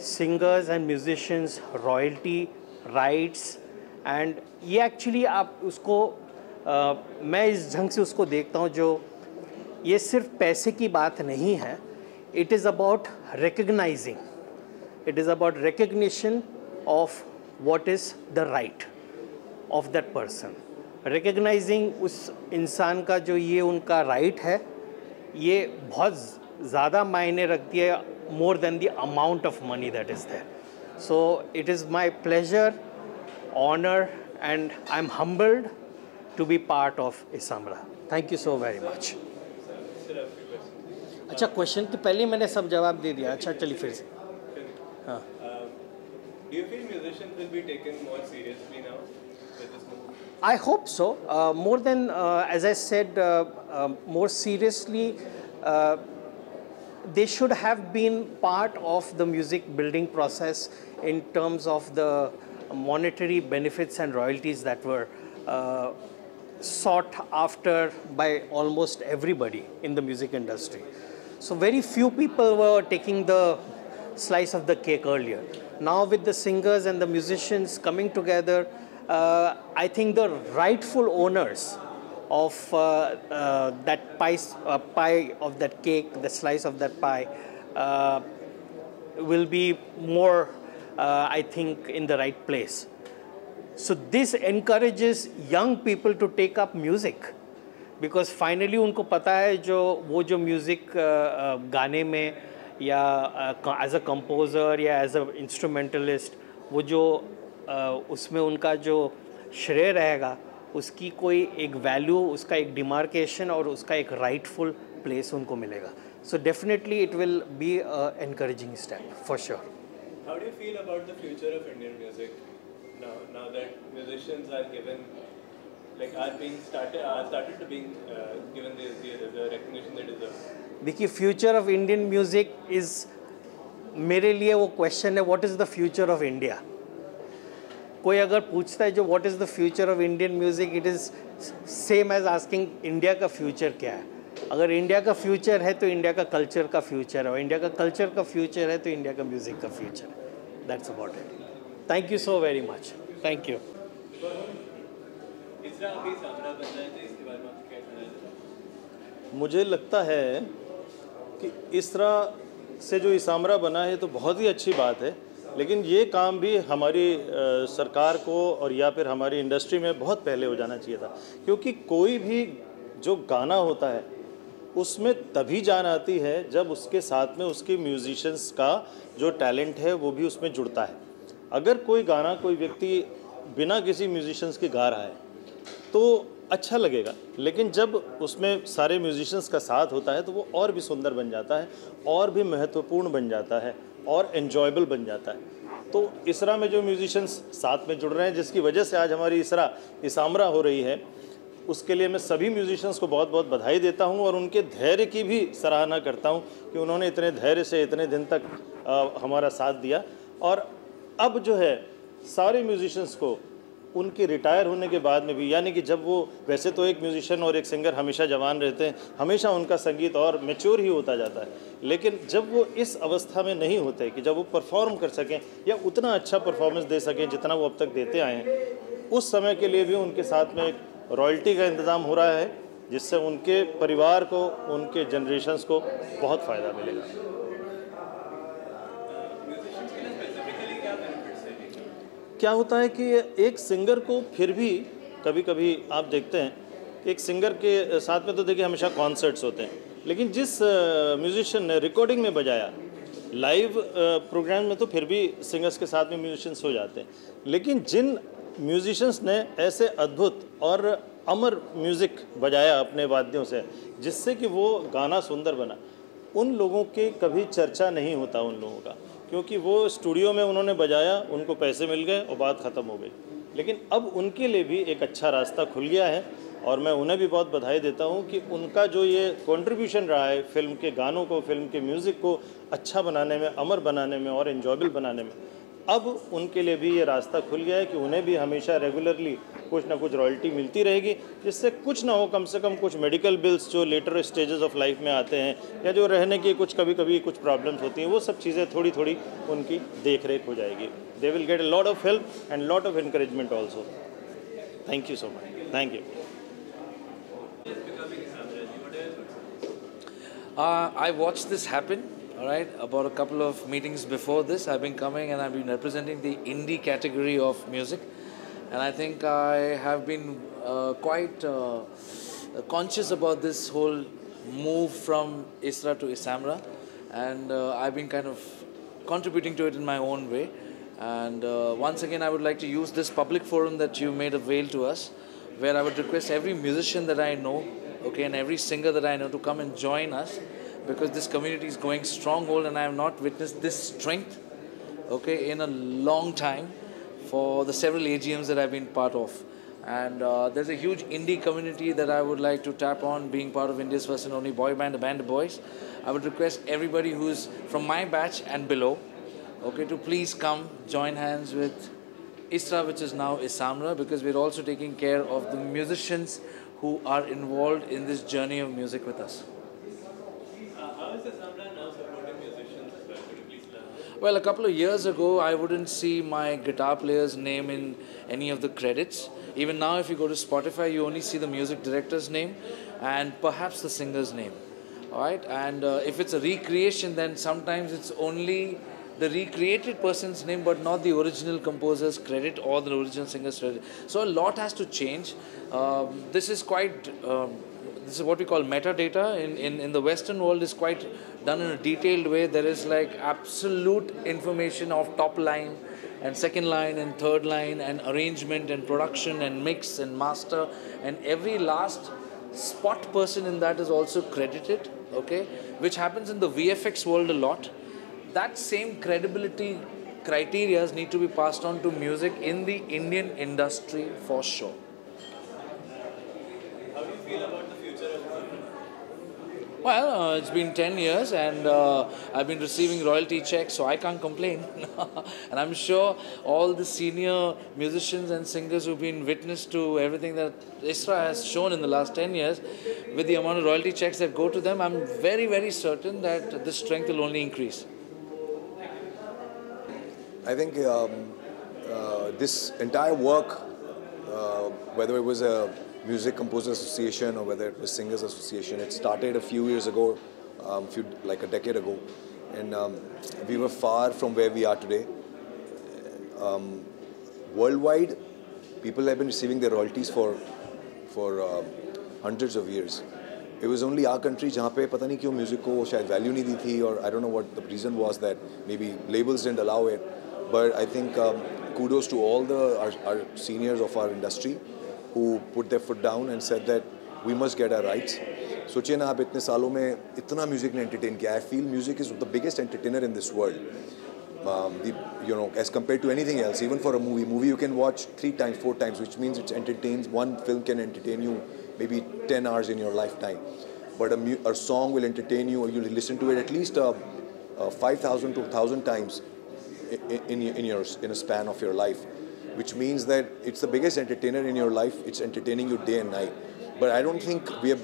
Singers and musicians, royalty rights, and ये एक्चुअली आप उसको मैं इस ढंग से उसको देखता हूँ, जो ये सिर्फ पैसे की बात नहीं है। It is about recognising, it is about recognition of what is the right of that person, recognizing उस इंसान का जो ये उनका right है, ये बहुत ज़्यादा मायने रखती है, more than the amount of money that is there. So it is my pleasure, honor, and I'm humbled to be part of Isamra. Thank you so very much. अच्छा, क्वेश्चन तो पहले मैंने सब जवाब दे दिया। अच्छा चलिए फिर से। हाँ, Do you feel musicians will be taken more seriously now with this movement? I hope so. More than, as I said, more seriously, they should have been part of the music building process in terms of the monetary benefits and royalties that were sought after by almost everybody in the music industry. So very few people were taking the slice of the cake earlier. Now with the singers and the musicians coming together, I think the rightful owners of that pie of that cake, the slice of that pie, will be more, I think, in the right place. So this encourages young people to take up music, because finally उनको पता है वो जो music गाने में या as a composer या as a instrumentalist, वो जो उसमें उनका जो श्रेय रहेगा, उसकी कोई एक वैल्यू, उसका एक डिमार्केशन और उसका एक राइटफुल प्लेस उनको मिलेगा. So definitely it will be an encouraging step for sure. How do you feel about the future of Indian music now that musicians are given, started to being given the recognition they deserve? देखिए, future of Indian music is, मेरे लिए वो question है, what is the future of India. कोई अगर पूछता है जो what is the future of Indian music, it is same as asking India का फ्यूचर क्या है. अगर इंडिया का फ्यूचर है तो इंडिया का कल्चर का फ्यूचर है, और इंडिया का कल्चर का फ्यूचर है तो इंडिया का म्यूज़िक का फ्यूचर है. That's about it. Thank you so very much. Thank you. मुझे लगता है कि इस तरह से जो इसामरा बना है तो बहुत ही अच्छी बात है, लेकिन ये काम भी हमारी सरकार को और या फिर हमारी इंडस्ट्री में बहुत पहले हो जाना चाहिए था. क्योंकि कोई भी जो गाना होता है उसमें तभी जान आती है जब उसके साथ में उसके म्यूजिशियंस का जो टैलेंट है वो भी उसमें जुड़ता है. अगर कोई गाना कोई व्यक्ति बिना किसी म्यूजिशियंस के गा रहा है तो अच्छा लगेगा, लेकिन जब उसमें सारे म्यूजिशियंस का साथ होता है तो वो और भी सुंदर बन जाता है, और भी महत्वपूर्ण बन जाता है, और एन्जॉयबल बन जाता है. तो इसरा में जो म्यूजिशियंस साथ में जुड़ रहे हैं, जिसकी वजह से आज हमारी इसामरा हो रही है, उसके लिए मैं सभी म्यूजिशियंस को बहुत बहुत बधाई देता हूं, और उनके धैर्य की भी सराहना करता हूं कि उन्होंने इतने धैर्य से इतने दिन तक हमारा साथ दिया. और अब जो है सारे म्यूजिशियंस को उनके रिटायर होने के बाद में भी, यानी कि जब वो, वैसे तो एक म्यूजिशियन और एक सिंगर हमेशा जवान रहते हैं, हमेशा उनका संगीत और मैच्योर ही होता जाता है, लेकिन जब वो इस अवस्था में नहीं होते कि जब वो परफॉर्म कर सकें या उतना अच्छा परफॉर्मेंस दे सकें जितना वो अब तक देते आए हैं, उस समय के लिए भी उनके साथ में एक रॉयल्टी का इंतज़ाम हो रहा है, जिससे उनके परिवार को, उनके जनरेशन्स को बहुत फ़ायदा मिलेगा. क्या होता है कि एक सिंगर को फिर भी कभी कभी आप देखते हैं कि एक सिंगर के साथ में तो देखिए हमेशा कॉन्सर्ट्स होते हैं, लेकिन जिस म्यूजिशियन ने रिकॉर्डिंग में बजाया लाइव प्रोग्राम में तो फिर भी सिंगर्स के साथ में म्यूजिशियंस हो जाते हैं, लेकिन जिन म्यूजिशियंस ने ऐसे अद्भुत और अमर म्यूज़िक बजाया अपने वाद्यों से जिससे कि वो गाना सुंदर बना, उन लोगों के कभी चर्चा नहीं होता उन लोगों का, क्योंकि वो स्टूडियो में उन्होंने बजाया, उनको पैसे मिल गए और बात ख़त्म हो गई। लेकिन अब उनके लिए भी एक अच्छा रास्ता खुल गया है और मैं उन्हें भी बहुत बधाई देता हूँ कि उनका जो ये कंट्रीब्यूशन रहा है फिल्म के गानों को, फिल्म के म्यूज़िक को अच्छा बनाने में, अमर बनाने में और एन्जॉयबल बनाने में, अब उनके लिए भी ये रास्ता खुल गया है कि उन्हें भी हमेशा रेगुलरली कुछ ना कुछ रॉयल्टी मिलती रहेगी, जिससे कुछ ना हो, कम से कम कुछ मेडिकल बिल्स जो लेटर स्टेजेस ऑफ लाइफ में आते हैं या जो रहने की कुछ कभी कभी कुछ प्रॉब्लम्स होती हैं, वो सब चीज़ें थोड़ी थोड़ी उनकी देख रेख हो जाएगी। They will get a lot of help and lot of encouragement also. Thank you so much. Thank you. I watched this happen, all right, about a couple of meetings before this. I've been coming and I've been representing the indie category of music, and I think I have been quite conscious about this whole move from ISRA to Isamra, and I've been kind of contributing to it in my own way. And once again, I would like to use this public forum that you made avail to us, where I would request every musician that I know, okay, and every singer that I know to come and join us, because this community is going stronghold and I have not witnessed this strength, okay, in a long time for the several AGMs that I've been part of. And there's a huge indie community that I would like to tap on, being part of India's first and only boy band, the Band of Boys. I would request everybody who's from my batch and below, okay, to please come join hands with ISRA, which is now Isamra, because we're also taking care of the musicians who are involved in this journey of music with us. How is Isamra now supporting musicians as well? Could you please elaborate? Well, a couple of years ago, I wouldn't see my guitar player's name in any of the credits. Even now, if you go to Spotify, you only see the music director's name and perhaps the singer's name. All right? And if it's a recreation, then sometimes it's only the recreated person's name, but not the original composer's credit or the original singer's credit. So a lot has to change. This is quite, this is what we call metadata. In the Western world, is quite done in a detailed way. There is like absolute information of top line and second line and third line and arrangement and production and mix and master, and every last spot person in that is also credited, okay, which happens in the VFX world a lot. That same credibility criteria need to be passed on to music in the Indian industry for sure. How do you feel about the future of Isamra? Well, it's been 10 years and I've been receiving royalty checks, so I can't complain. And I'm sure all the senior musicians and singers who've been witness to everything that ISRA has shown in the last 10 years, with the amount of royalty checks that go to them, I'm very, very certain that this strength will only increase. I think this entire work, whether it was a Music Composers Association or whether it was Singers Association, it started a few years ago, like a decade ago, and we were far from where we are today. Worldwide, people have been receiving their royalties for hundreds of years. It was only our country जहाँ पे पता नहीं क्यों music को शायद value नहीं दी थी, और I don't know what the reason was, that maybe labels didn't allow it. But I think kudos to all our seniors of our industry who put their foot down and said that we must get our rights. सोचिए ना आप इतने सालों में इतना music ने entertain किया. I feel music is the biggest entertainer in this world. You know, as compared to anything else, even for a movie you can watch 3 times, 4 times, which means it entertains. One film can entertain you maybe 10 hours in your lifetime, but a song will entertain you, or you'll listen to it at least 5,000 to 1,000 times in a span of your life, which means that it's the biggest entertainer in your life. It's entertaining you day and night. But I don't think we have,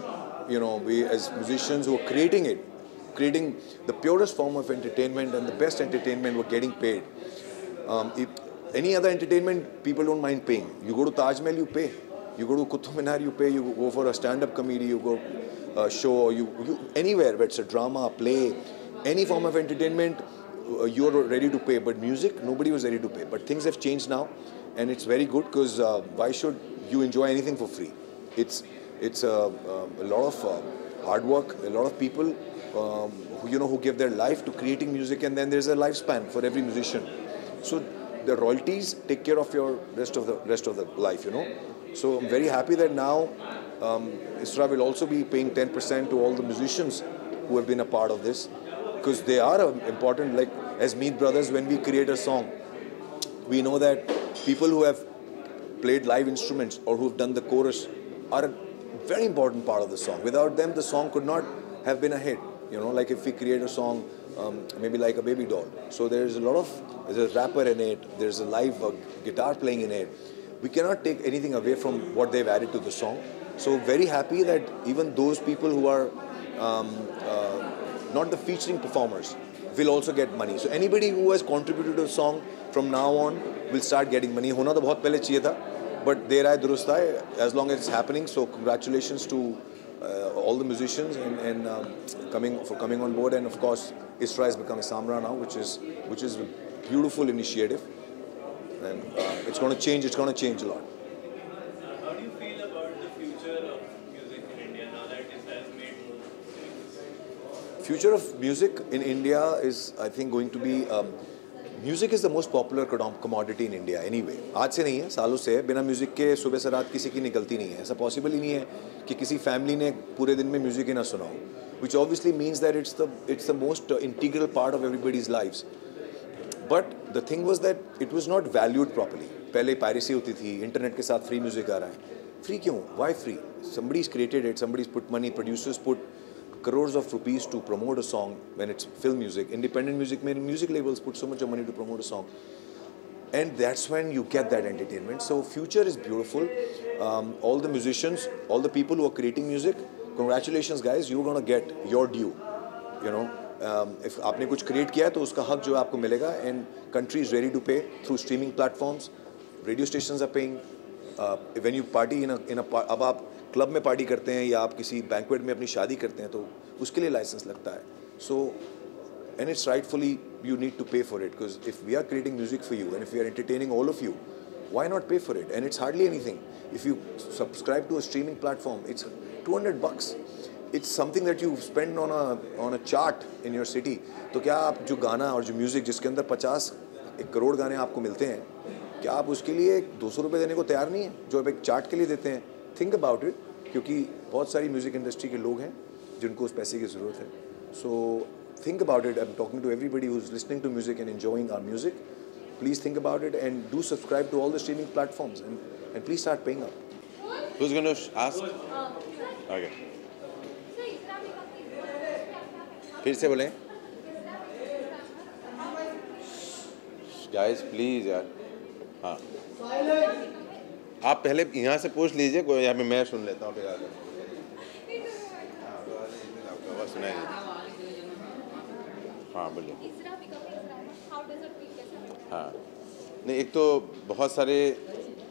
we as musicians who are creating the purest form of entertainment and the best entertainment, we're getting paid. If any other entertainment, people don't mind paying. You go to Taj Mahal, you pay. You go to Qutub Minar, you pay. You go for a stand-up comedy, you go a show, you anywhere, whether it's a drama, a play, any form of entertainment, you're ready to pay. But music, nobody was ready to pay. But things have changed now, and it's very good, because why should you enjoy anything for free? It's a lot of hard work, a lot of people who give their life to creating music, and then there's a lifespan for every musician. So the royalties take care of your rest of the life, So I'm very happy that now ISRA will also be paying 10% to all the musicians who have been a part of this, because they are important. Like as Meet Brothers, when we create a song, we know that people who have played live instruments or who have done the chorus are a very important part of the song. Without them, the song could not have been a hit. Like if we create a song, maybe like a Baby Doll. So there's a rapper in it, there's a live guitar playing in it. We cannot take anything away from what they've added to the song. So very happy that even those people who are not the featuring performers will also get money. So anybody who has contributed to a song from now on will start getting money. होना तो बहुत पहले चाहिए था, but देर आए दुरुस्त आए, as long as it's happening. So congratulations to all the musicians and coming on board. And of course, ISRA has become Isamra now, which is a beautiful initiative, and it's going to change. It's going to change a lot. How do you feel about the future of music in India now that ISRA has made moves? Future of music in India is, I think, going to be. Music is the most popular commodity in India anyway. आज से नहीं है, सालों से है. बिना music के सुबह से रात किसी की निकलती नहीं है. ऐसा पॉसिबल ही नहीं है कि किसी फैमिली ने पूरे दिन में म्यूजिक ही ना सुना हो. Which obviously means that it's the most integral part of everybody's lives. But the thing was that it was not valued properly. पहले piracy होती थी, इंटरनेट के साथ free music आ रहा है. Free क्यों? Why free? Somebody's created it. Somebody's put money. Producers put crores of rupees to promote a song when it's film music. Independent music labels put so much of money to promote a song. And that's when you get that entertainment. So future is beautiful. All the musicians, all the people who are creating music, congratulations guys, you're going to get your due. If आपने कुछ create किया है तो उसका हक जो है आपको मिलेगा. And country is ready to pay through streaming platforms. Radio stations are paying. When you party in a अब आप क्लब में पार्टी करते हैं या आप किसी बैंक्वेट में अपनी शादी करते हैं तो उसके लिए लाइसेंस लगता है. So and it's rightfully you need to pay for it, because if we are creating music for you and if we are entertaining all of you, why not pay for it? And it's hardly anything. If you subscribe to a streaming platform, it's $200. It's something that you spend on a chart in your city. तो क्या आप जो गाना और जो music जिसके अंदर 50-1 करोड़ गाने आपको मिलते हैं, क्या आप उसके लिए 200 रुपये देने को तैयार नहीं है जो आप एक चार्ट के लिए देते हैं? Think about it, क्योंकि बहुत सारी म्यूजिक इंडस्ट्री के लोग हैं जिनको उस पैसे की ज़रूरत है. So think about it. I'm talking to everybody who's listening to music and enjoying our music. Please think about it and do subscribe to all the streaming platforms and please start paying up. Who's going to ask? Okay. फिर से बोलें. Guys, please यार. हाँ. आप पहले यहाँ से पूछ लीजिए, कोई यहाँ पे मैं सुन लेता हूँ फिर आगे. हाँ बोलिए. हाँ नहीं, एक तो बहुत सारे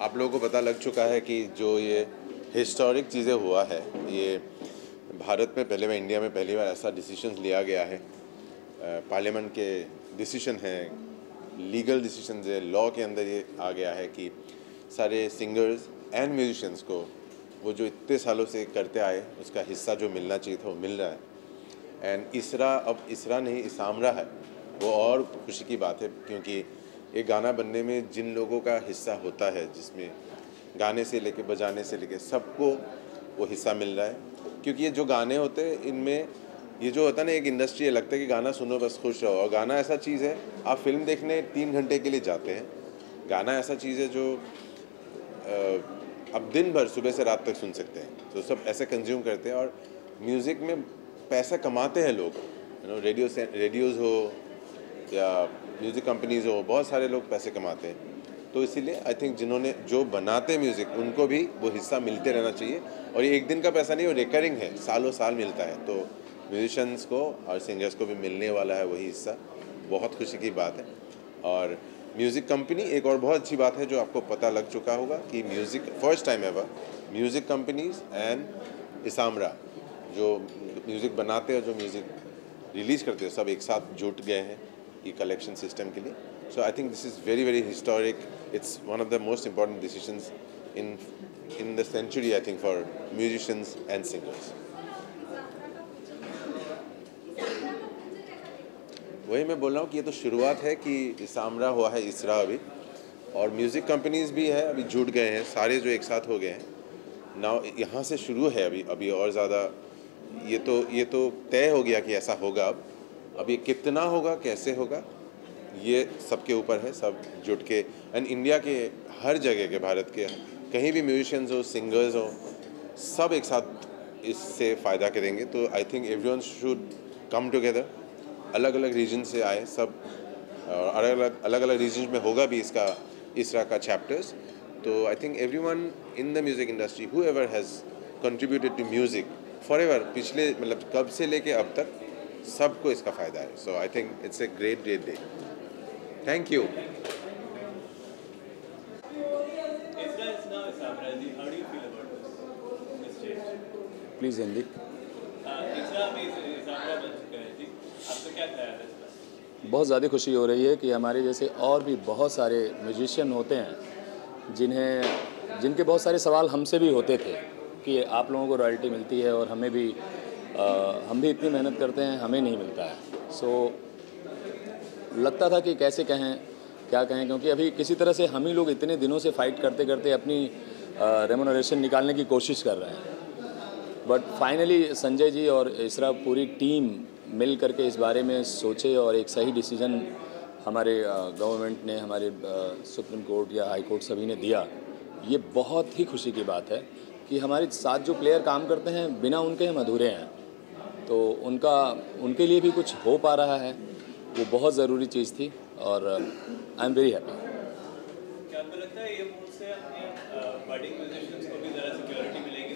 आप लोगों को पता लग चुका है कि जो ये हिस्टोरिक चीज़ें हुआ है, ये भारत में पहले बार, इंडिया में पहली बार ऐसा डिसीजन लिया गया है. पार्लियामेंट के डिसीजन हैं, लीगल डिसीजन है, लॉ के अंदर ये आ गया है कि सारे सिंगर्स एंड म्यूजिशियंस को वो जो इतने सालों से करते आए उसका हिस्सा जो मिलना चाहिए था वो मिल रहा है. एंड ISRA अब ISRA नहीं इसामरा है, वो और खुशी की बात है, क्योंकि एक गाना बनने में जिन लोगों का हिस्सा होता है, जिसमें गाने से लेके बजाने से लेके सबको वो हिस्सा मिल रहा है. क्योंकि ये जो गाने होते हैं इनमें ये जो होता है ना, एक इंडस्ट्री है, लगता है कि गाना सुनो बस खुश रहो. और गाना ऐसा चीज़ है, आप फिल्म देखने 3 घंटे के लिए जाते हैं. गाना ऐसा चीज़ है जो अब दिन भर सुबह से रात तक सुन सकते हैं. तो सब ऐसे कंज्यूम करते हैं और म्यूज़िक में पैसा कमाते हैं लोग. रेडियोज़ हो या म्यूज़िक कंपनीज़ हो, बहुत सारे लोग पैसे कमाते हैं. तो इसीलिए आई थिंक जिन्होंने जो बनाते हैं म्यूज़िक उनको भी वो हिस्सा मिलते रहना चाहिए. और ये एक दिन का पैसा नहीं, वो रिकरिंग है, सालों साल मिलता है. तो म्यूजिशंस को और सिंगर्स को भी मिलने वाला है वही हिस्सा. बहुत खुशी की बात है. और म्यूज़िक कंपनी, एक और बहुत अच्छी बात है जो आपको पता लग चुका होगा कि music first time ever music companies and ISAMRA जो म्यूज़िक बनाते हैं, जो म्यूज़िक रिलीज़ करते हैं, सब एक साथ जुट गए हैं ये कलेक्शन सिस्टम के लिए. So I think this is very very historic. It's one of the most important decisions in the century, I think, for musicians and singers. वही मैं बोल रहा हूँ कि ये तो शुरुआत है कि इसामरा हुआ है इसरा अभी, और म्यूज़िक कंपनीज भी है अभी जुट गए हैं, सारे जो एक साथ हो गए हैं ना, यहाँ से शुरू है अभी और ज़्यादा ये तो तय हो गया कि ऐसा होगा। अब ये कितना होगा, कैसे होगा, ये सबके ऊपर है, सब जुट के। एंड इंडिया के हर जगह के, भारत के कहीं भी म्यूजिशियंस हो, सिंगर्स हो, सब एक साथ इससे फ़ायदा करेंगे। तो I think everyone should come together, अलग अलग रीजन से आए सब, और अलग अलग रीजन में होगा भी इसरा का चैप्टर्स। तो I think everyone in the music industry who ever has contributed to music forever, पिछले मतलब कब से लेके अब तक सबको इसका फ़ायदा है। So I think it's a great day. Thank you. Please Hindi. बहुत ज़्यादा खुशी हो रही है कि हमारे जैसे और भी बहुत सारे म्यूजिशियन होते हैं जिनके बहुत सारे सवाल हमसे भी होते थे कि आप लोगों को रॉयल्टी मिलती है और हमें भी हम भी इतनी मेहनत करते हैं, हमें नहीं मिलता है। सो लगता था कि कैसे कहें, क्या कहें, क्योंकि अभी किसी तरह से हम ही लोग इतने दिनों से फाइट करते करते अपनी रेम्यूनरेशन निकालने की कोशिश कर रहे हैं। बट फाइनली संजय जी और इसरा पूरी टीम मिल करके इस बारे में सोचे और एक सही डिसीजन हमारे गवर्नमेंट ने, हमारे सुप्रीम कोर्ट या हाई कोर्ट सभी ने दिया। ये बहुत ही खुशी की बात है कि हमारे साथ जो प्लेयर काम करते हैं बिना उनके हम अधूरे हैं, तो उनके लिए भी कुछ हो पा रहा है, वो बहुत ज़रूरी चीज़ थी और आई एम वेरी हैप्पी। क्या आपको लगता है ये मूव से अपने बडिंग म्यूजिशियंस को भी ज़रा सिक्योरिटी मिलेगी?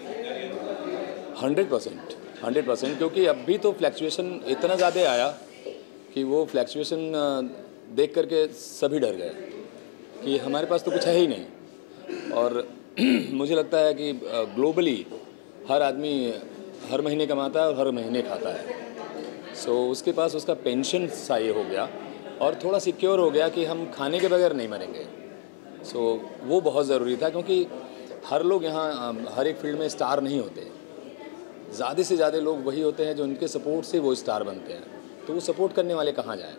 100%, क्योंकि अभी तो फ्लैक्चुएशन इतना ज़्यादा आया कि वो फ्लैक्चुएशन देख करके सभी डर गए कि हमारे पास तो कुछ है ही नहीं। और मुझे लगता है कि ग्लोबली हर आदमी हर महीने कमाता है और हर महीने खाता है। सो उसके पास उसका पेंशन सा ये हो गया और थोड़ा सिक्योर हो गया कि हम खाने के बगैर नहीं मरेंगे। सो वो बहुत ज़रूरी था, क्योंकि हर लोग यहाँ हर एक फील्ड में स्टार नहीं होते। ज़्यादा से ज़्यादा लोग वही होते हैं जो उनके सपोर्ट से वो स्टार बनते हैं, तो वो सपोर्ट करने वाले कहाँ जाएँ।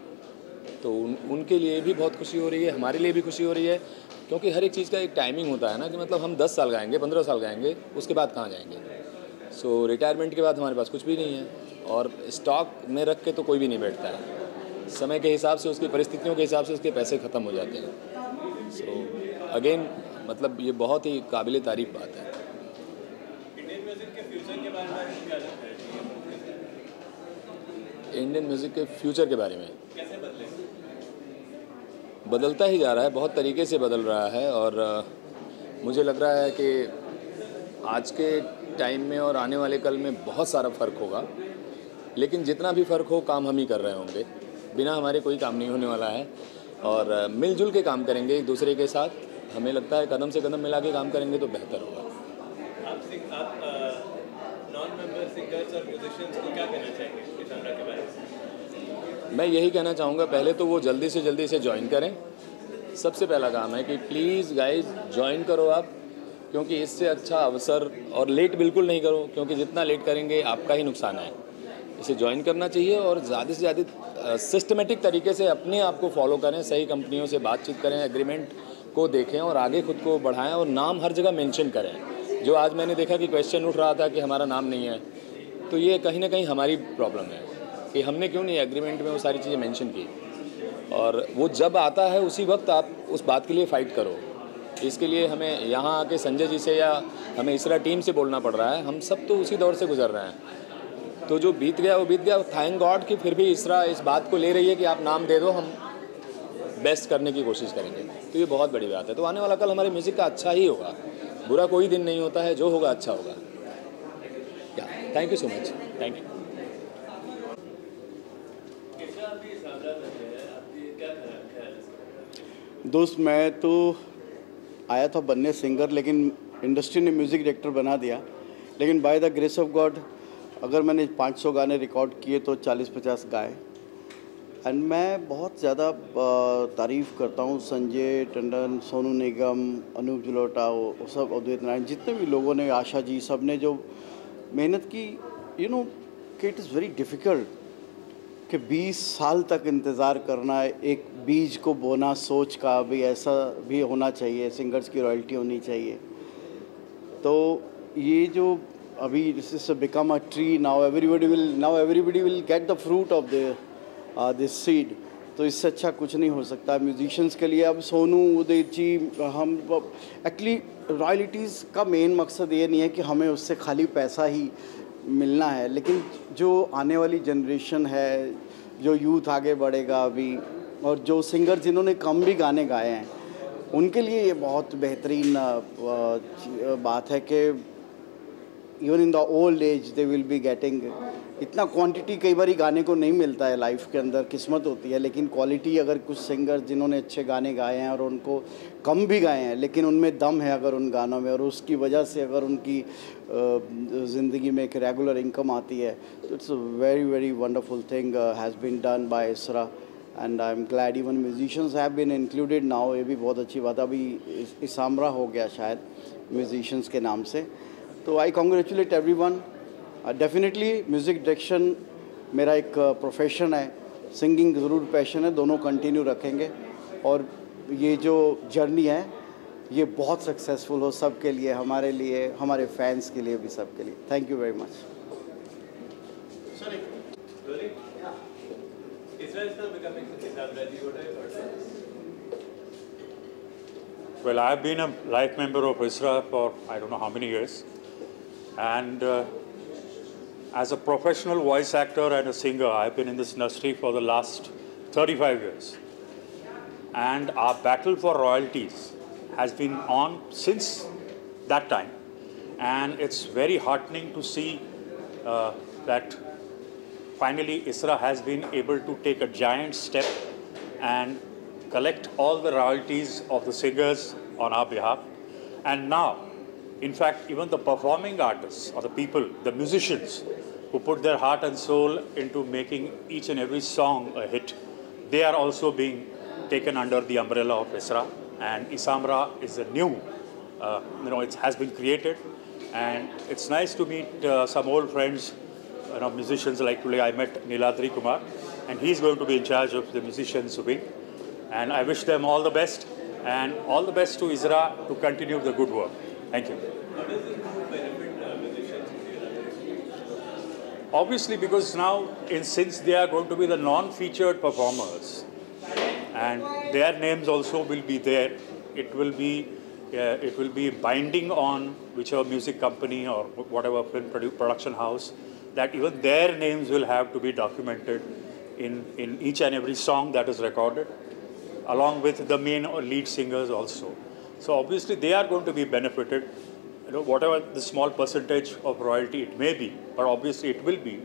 तो उनके लिए भी बहुत खुशी हो रही है, हमारे लिए भी खुशी हो रही है, क्योंकि हर एक चीज़ का एक टाइमिंग होता है ना, कि मतलब हम 10 साल गाएंगे, 15 साल गाएंगे, उसके बाद कहाँ जाएंगे। सो रिटायरमेंट के बाद हमारे पास कुछ भी नहीं है और स्टॉक में रख के तो कोई भी नहीं बैठता है। समय के हिसाब से, उसकी परिस्थितियों के हिसाब से उसके पैसे ख़त्म हो जाते हैं। सो अगेन मतलब ये बहुत ही काबिल तारीफ़ बात है। इंडियन म्यूजिक के फ्यूचर के बारे में क्या लगता है? इंडियन म्यूज़िक के फ्यूचर के बारे में कैसे बदलेगा? बदलता ही जा रहा है, बहुत तरीके से बदल रहा है और मुझे लग रहा है कि आज के टाइम में और आने वाले कल में बहुत सारा फ़र्क होगा, लेकिन जितना भी फ़र्क हो काम हम ही कर रहे होंगे, बिना हमारे कोई काम नहीं होने वाला है और मिलजुल के काम करेंगे एक दूसरे के साथ। हमें लगता है कदम से कदम मिला के काम करेंगे तो बेहतर होगा। आप नॉन मेंबर सिंगर्स और म्यूजिशियंस को क्या कहना चाहेंगे इसामरा के बारे में? मैं यही कहना चाहूँगा, पहले तो वो जल्दी से जल्दी इसे ज्वाइन करें। सबसे पहला काम है कि प्लीज़ गाइज ज्वाइन करो आप, क्योंकि इससे अच्छा अवसर, और लेट बिल्कुल नहीं करो, क्योंकि जितना लेट करेंगे आपका ही नुकसान है। इसे ज्वाइन करना चाहिए और ज़्यादा से ज़्यादा सिस्टमेटिक तरीके से अपने आप को फॉलो करें, सही कंपनियों से बातचीत करें, एग्रीमेंट को देखें और आगे खुद को बढ़ाएं और नाम हर जगह मेंशन करें। जो आज मैंने देखा कि क्वेश्चन उठ रहा था कि हमारा नाम नहीं है, तो ये कहीं ना कहीं हमारी प्रॉब्लम है कि हमने क्यों नहीं एग्रीमेंट में वो सारी चीज़ें मेंशन की। और वो जब आता है उसी वक्त आप उस बात के लिए फ़ाइट करो। इसके लिए हमें यहाँ आके संजय जी से या हमें इसरा टीम से बोलना पड़ रहा है। हम सब तो उसी दौर से गुजर रहे हैं, तो जो बीत गया वो बीत गया। थैंक गॉड कि फिर भी इसरा इस बात को ले रही है कि आप नाम दे दो, हम बेस्ट करने की कोशिश करेंगे। तो ये बहुत बड़ी बात है। तो आने वाला कल हमारे म्यूज़िक का अच्छा ही होगा, बुरा कोई दिन नहीं होता है, जो होगा अच्छा होगा। Thank you so much. Thank you. दोस्त, मैं तो आया था बनने सिंगर, लेकिन इंडस्ट्री ने म्यूज़िक डायरेक्टर बना दिया। लेकिन by the grace of God अगर मैंने 500 गाने रिकॉर्ड किए तो 40-50 गाए। एंड मैं बहुत ज़्यादा तारीफ़ करता हूँ संजय टंडन, सोनू निगम, अनूप जलोटा, वो सब, अद्वैत नारायण, जितने भी लोगों ने, आशा जी, सब ने जो मेहनत की। यू नो कि इट इज़ वेरी डिफ़िकल्ट कि 20 साल तक इंतज़ार करना, एक बीज को बोना सोच का, भी ऐसा भी होना चाहिए, सिंगर्स की रॉयल्टी होनी चाहिए। तो ये जो अभी this is become a tree, now everybody will get the fruit of this seed. तो इससे अच्छा कुछ नहीं हो सकता म्यूजिशियंस के लिए। अब सोनू उदित जी, हम एक्चुअली रॉयल्टीज़ का मेन मकसद ये नहीं है कि हमें उससे खाली पैसा ही मिलना है, लेकिन जो आने वाली जनरेशन है, जो यूथ आगे बढ़ेगा अभी, और जो सिंगर जिन्होंने कम भी गाने गाए हैं, उनके लिए ये बहुत बेहतरीन बात है कि even in the old age they will be getting. इतना क्वांटिटी कई बार गाने को नहीं मिलता है लाइफ के अंदर, किस्मत होती है, लेकिन क्वालिटी अगर कुछ सिंगर जिन्होंने अच्छे गाने गाए हैं और उनको कम भी गाए हैं, लेकिन उनमें दम है अगर उन गानों में, और उसकी वजह से अगर उनकी ज़िंदगी में एक रेगुलर इनकम आती है, तो it's a very very wonderful thing has been done by ISRA, and I am glad even musicians have been included now. ये भी बहुत अच्छी बात है। अभी इसामरा हो गया शायद म्यूजिशियंस के नाम से। तो I congratulate everyone. Definitely music direction मेरा एक प्रोफेशन है, सिंगिंग ज़रूर पैशन है, दोनों कंटिन्यू रखेंगे, और ये जो जर्नी है ये बहुत सक्सेसफुल हो सबके लिए, हमारे लिए, हमारे फैंस के लिए भी, सबके लिए। Thank you very much. Well, I've been a life member of ISRA for I don't know how many years, and as a professional voice actor and a singer, I've been in this industry for the last 35 years. And our battle for royalties has been on since that time. And it's very heartening to see that finally ISRA has been able to take a giant step and collect all the royalties of the singers on our behalf. And now, in fact, even the performing artists or the people, the musicians who put their heart and soul into making each and every song a hit, they are also being taken under the umbrella of ISRA. And Isamra is a new, it has been created. And it's nice to meet some old friends, musicians. Like today I met Niladri Kumar, and he's going to be in charge of the musicians wing. And I wish them all the best, and all the best to ISRA to continue the good work. Thank you. How does this move benefit musicians? Obviously, because now, since they are going to be the non-featured performers, and their names also will be there, it will be binding on whichever music company or whatever film production house, that even their names will have to be documented in each and every song that is recorded, along with the main or lead singers also. So obviously they are going to be benefited, whatever the small percentage of royalty it may be, but obviously it will be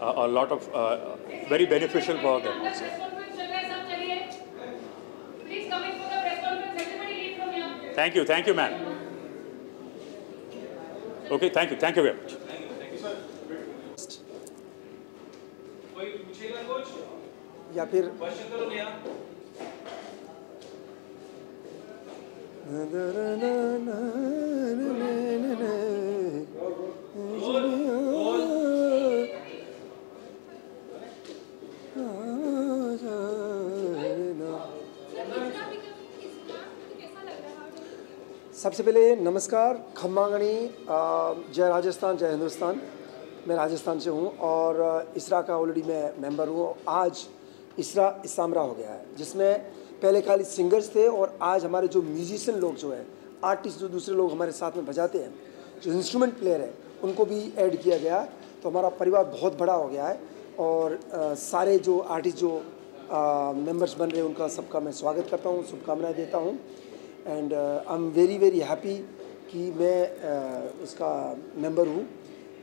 a lot of very beneficial for them. Thank you, ma'am. Okay, thank you very much. या फिर सबसे पहले नमस्कार, खम्मागणी, जय राजस्थान, जय हिंदुस्तान। मैं राजस्थान से हूँ और इसरा का ऑलरेडी मैं मेंबर हूँ। आज इसरा इसामरा हो गया है, जिसमें पहले खाली सिंगर्स थे और आज हमारे जो म्यूजिशियन लोग जो है, आर्टिस्ट जो दूसरे लोग हमारे साथ में बजाते हैं, जो इंस्ट्रूमेंट प्लेयर है, उनको भी ऐड किया गया है। तो हमारा परिवार बहुत बड़ा हो गया है और सारे जो आर्टिस्ट जो मेंबर्स बन रहे हैं उनका सबका मैं स्वागत करता हूँ, शुभकामनाएँ देता हूँ। And I am very very happy कि मैं उसका मेंबर हूँ।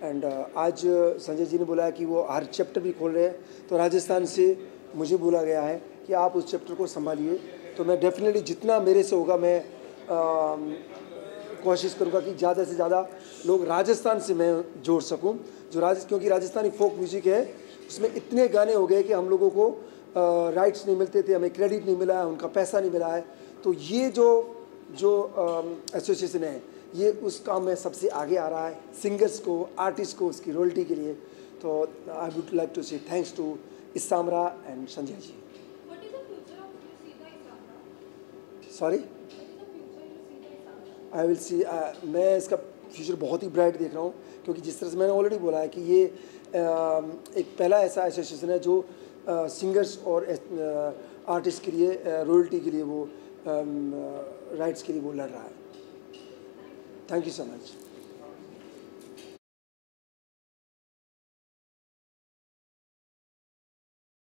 एंड आज संजय जी ने बुलाया कि वो हर चैप्टर भी खोल रहे हैं, तो राजस्थान से मुझे बोला गया है कि आप उस चैप्टर को संभालिए। तो मैं डेफिनेटली जितना मेरे से होगा मैं कोशिश करूँगा कि ज़्यादा से ज़्यादा लोग राजस्थान से मैं जोड़ सकूँ। क्योंकि राजस्थानी फोक म्यूज़िक है, उसमें इतने गाने हो गए कि हम लोगों को राइट्स नहीं मिलते थे, हमें क्रेडिट नहीं मिला है, उनका पैसा नहीं मिला है। तो ये जो एसोसिएशन है, ये उस काम में सबसे आगे आ रहा है, सिंगर्स को, आर्टिस्ट को उसकी रॉयल्टी के लिए। तो I would like to say thanks to Isamra and Sanjay ji. Sorry? I will see. मैं इसका फ्यूचर बहुत ही ब्राइट देख रहा हूँ, क्योंकि जिस तरह से मैंने ऑलरेडी बोला है कि ये एक पहला ऐसा एसोसिएशन है जो सिंगर्स और आर्टिस्ट के लिए रॉयल्टी के लिए वो राइट्स के लिए वो लड़ रहा है. Thank you so much.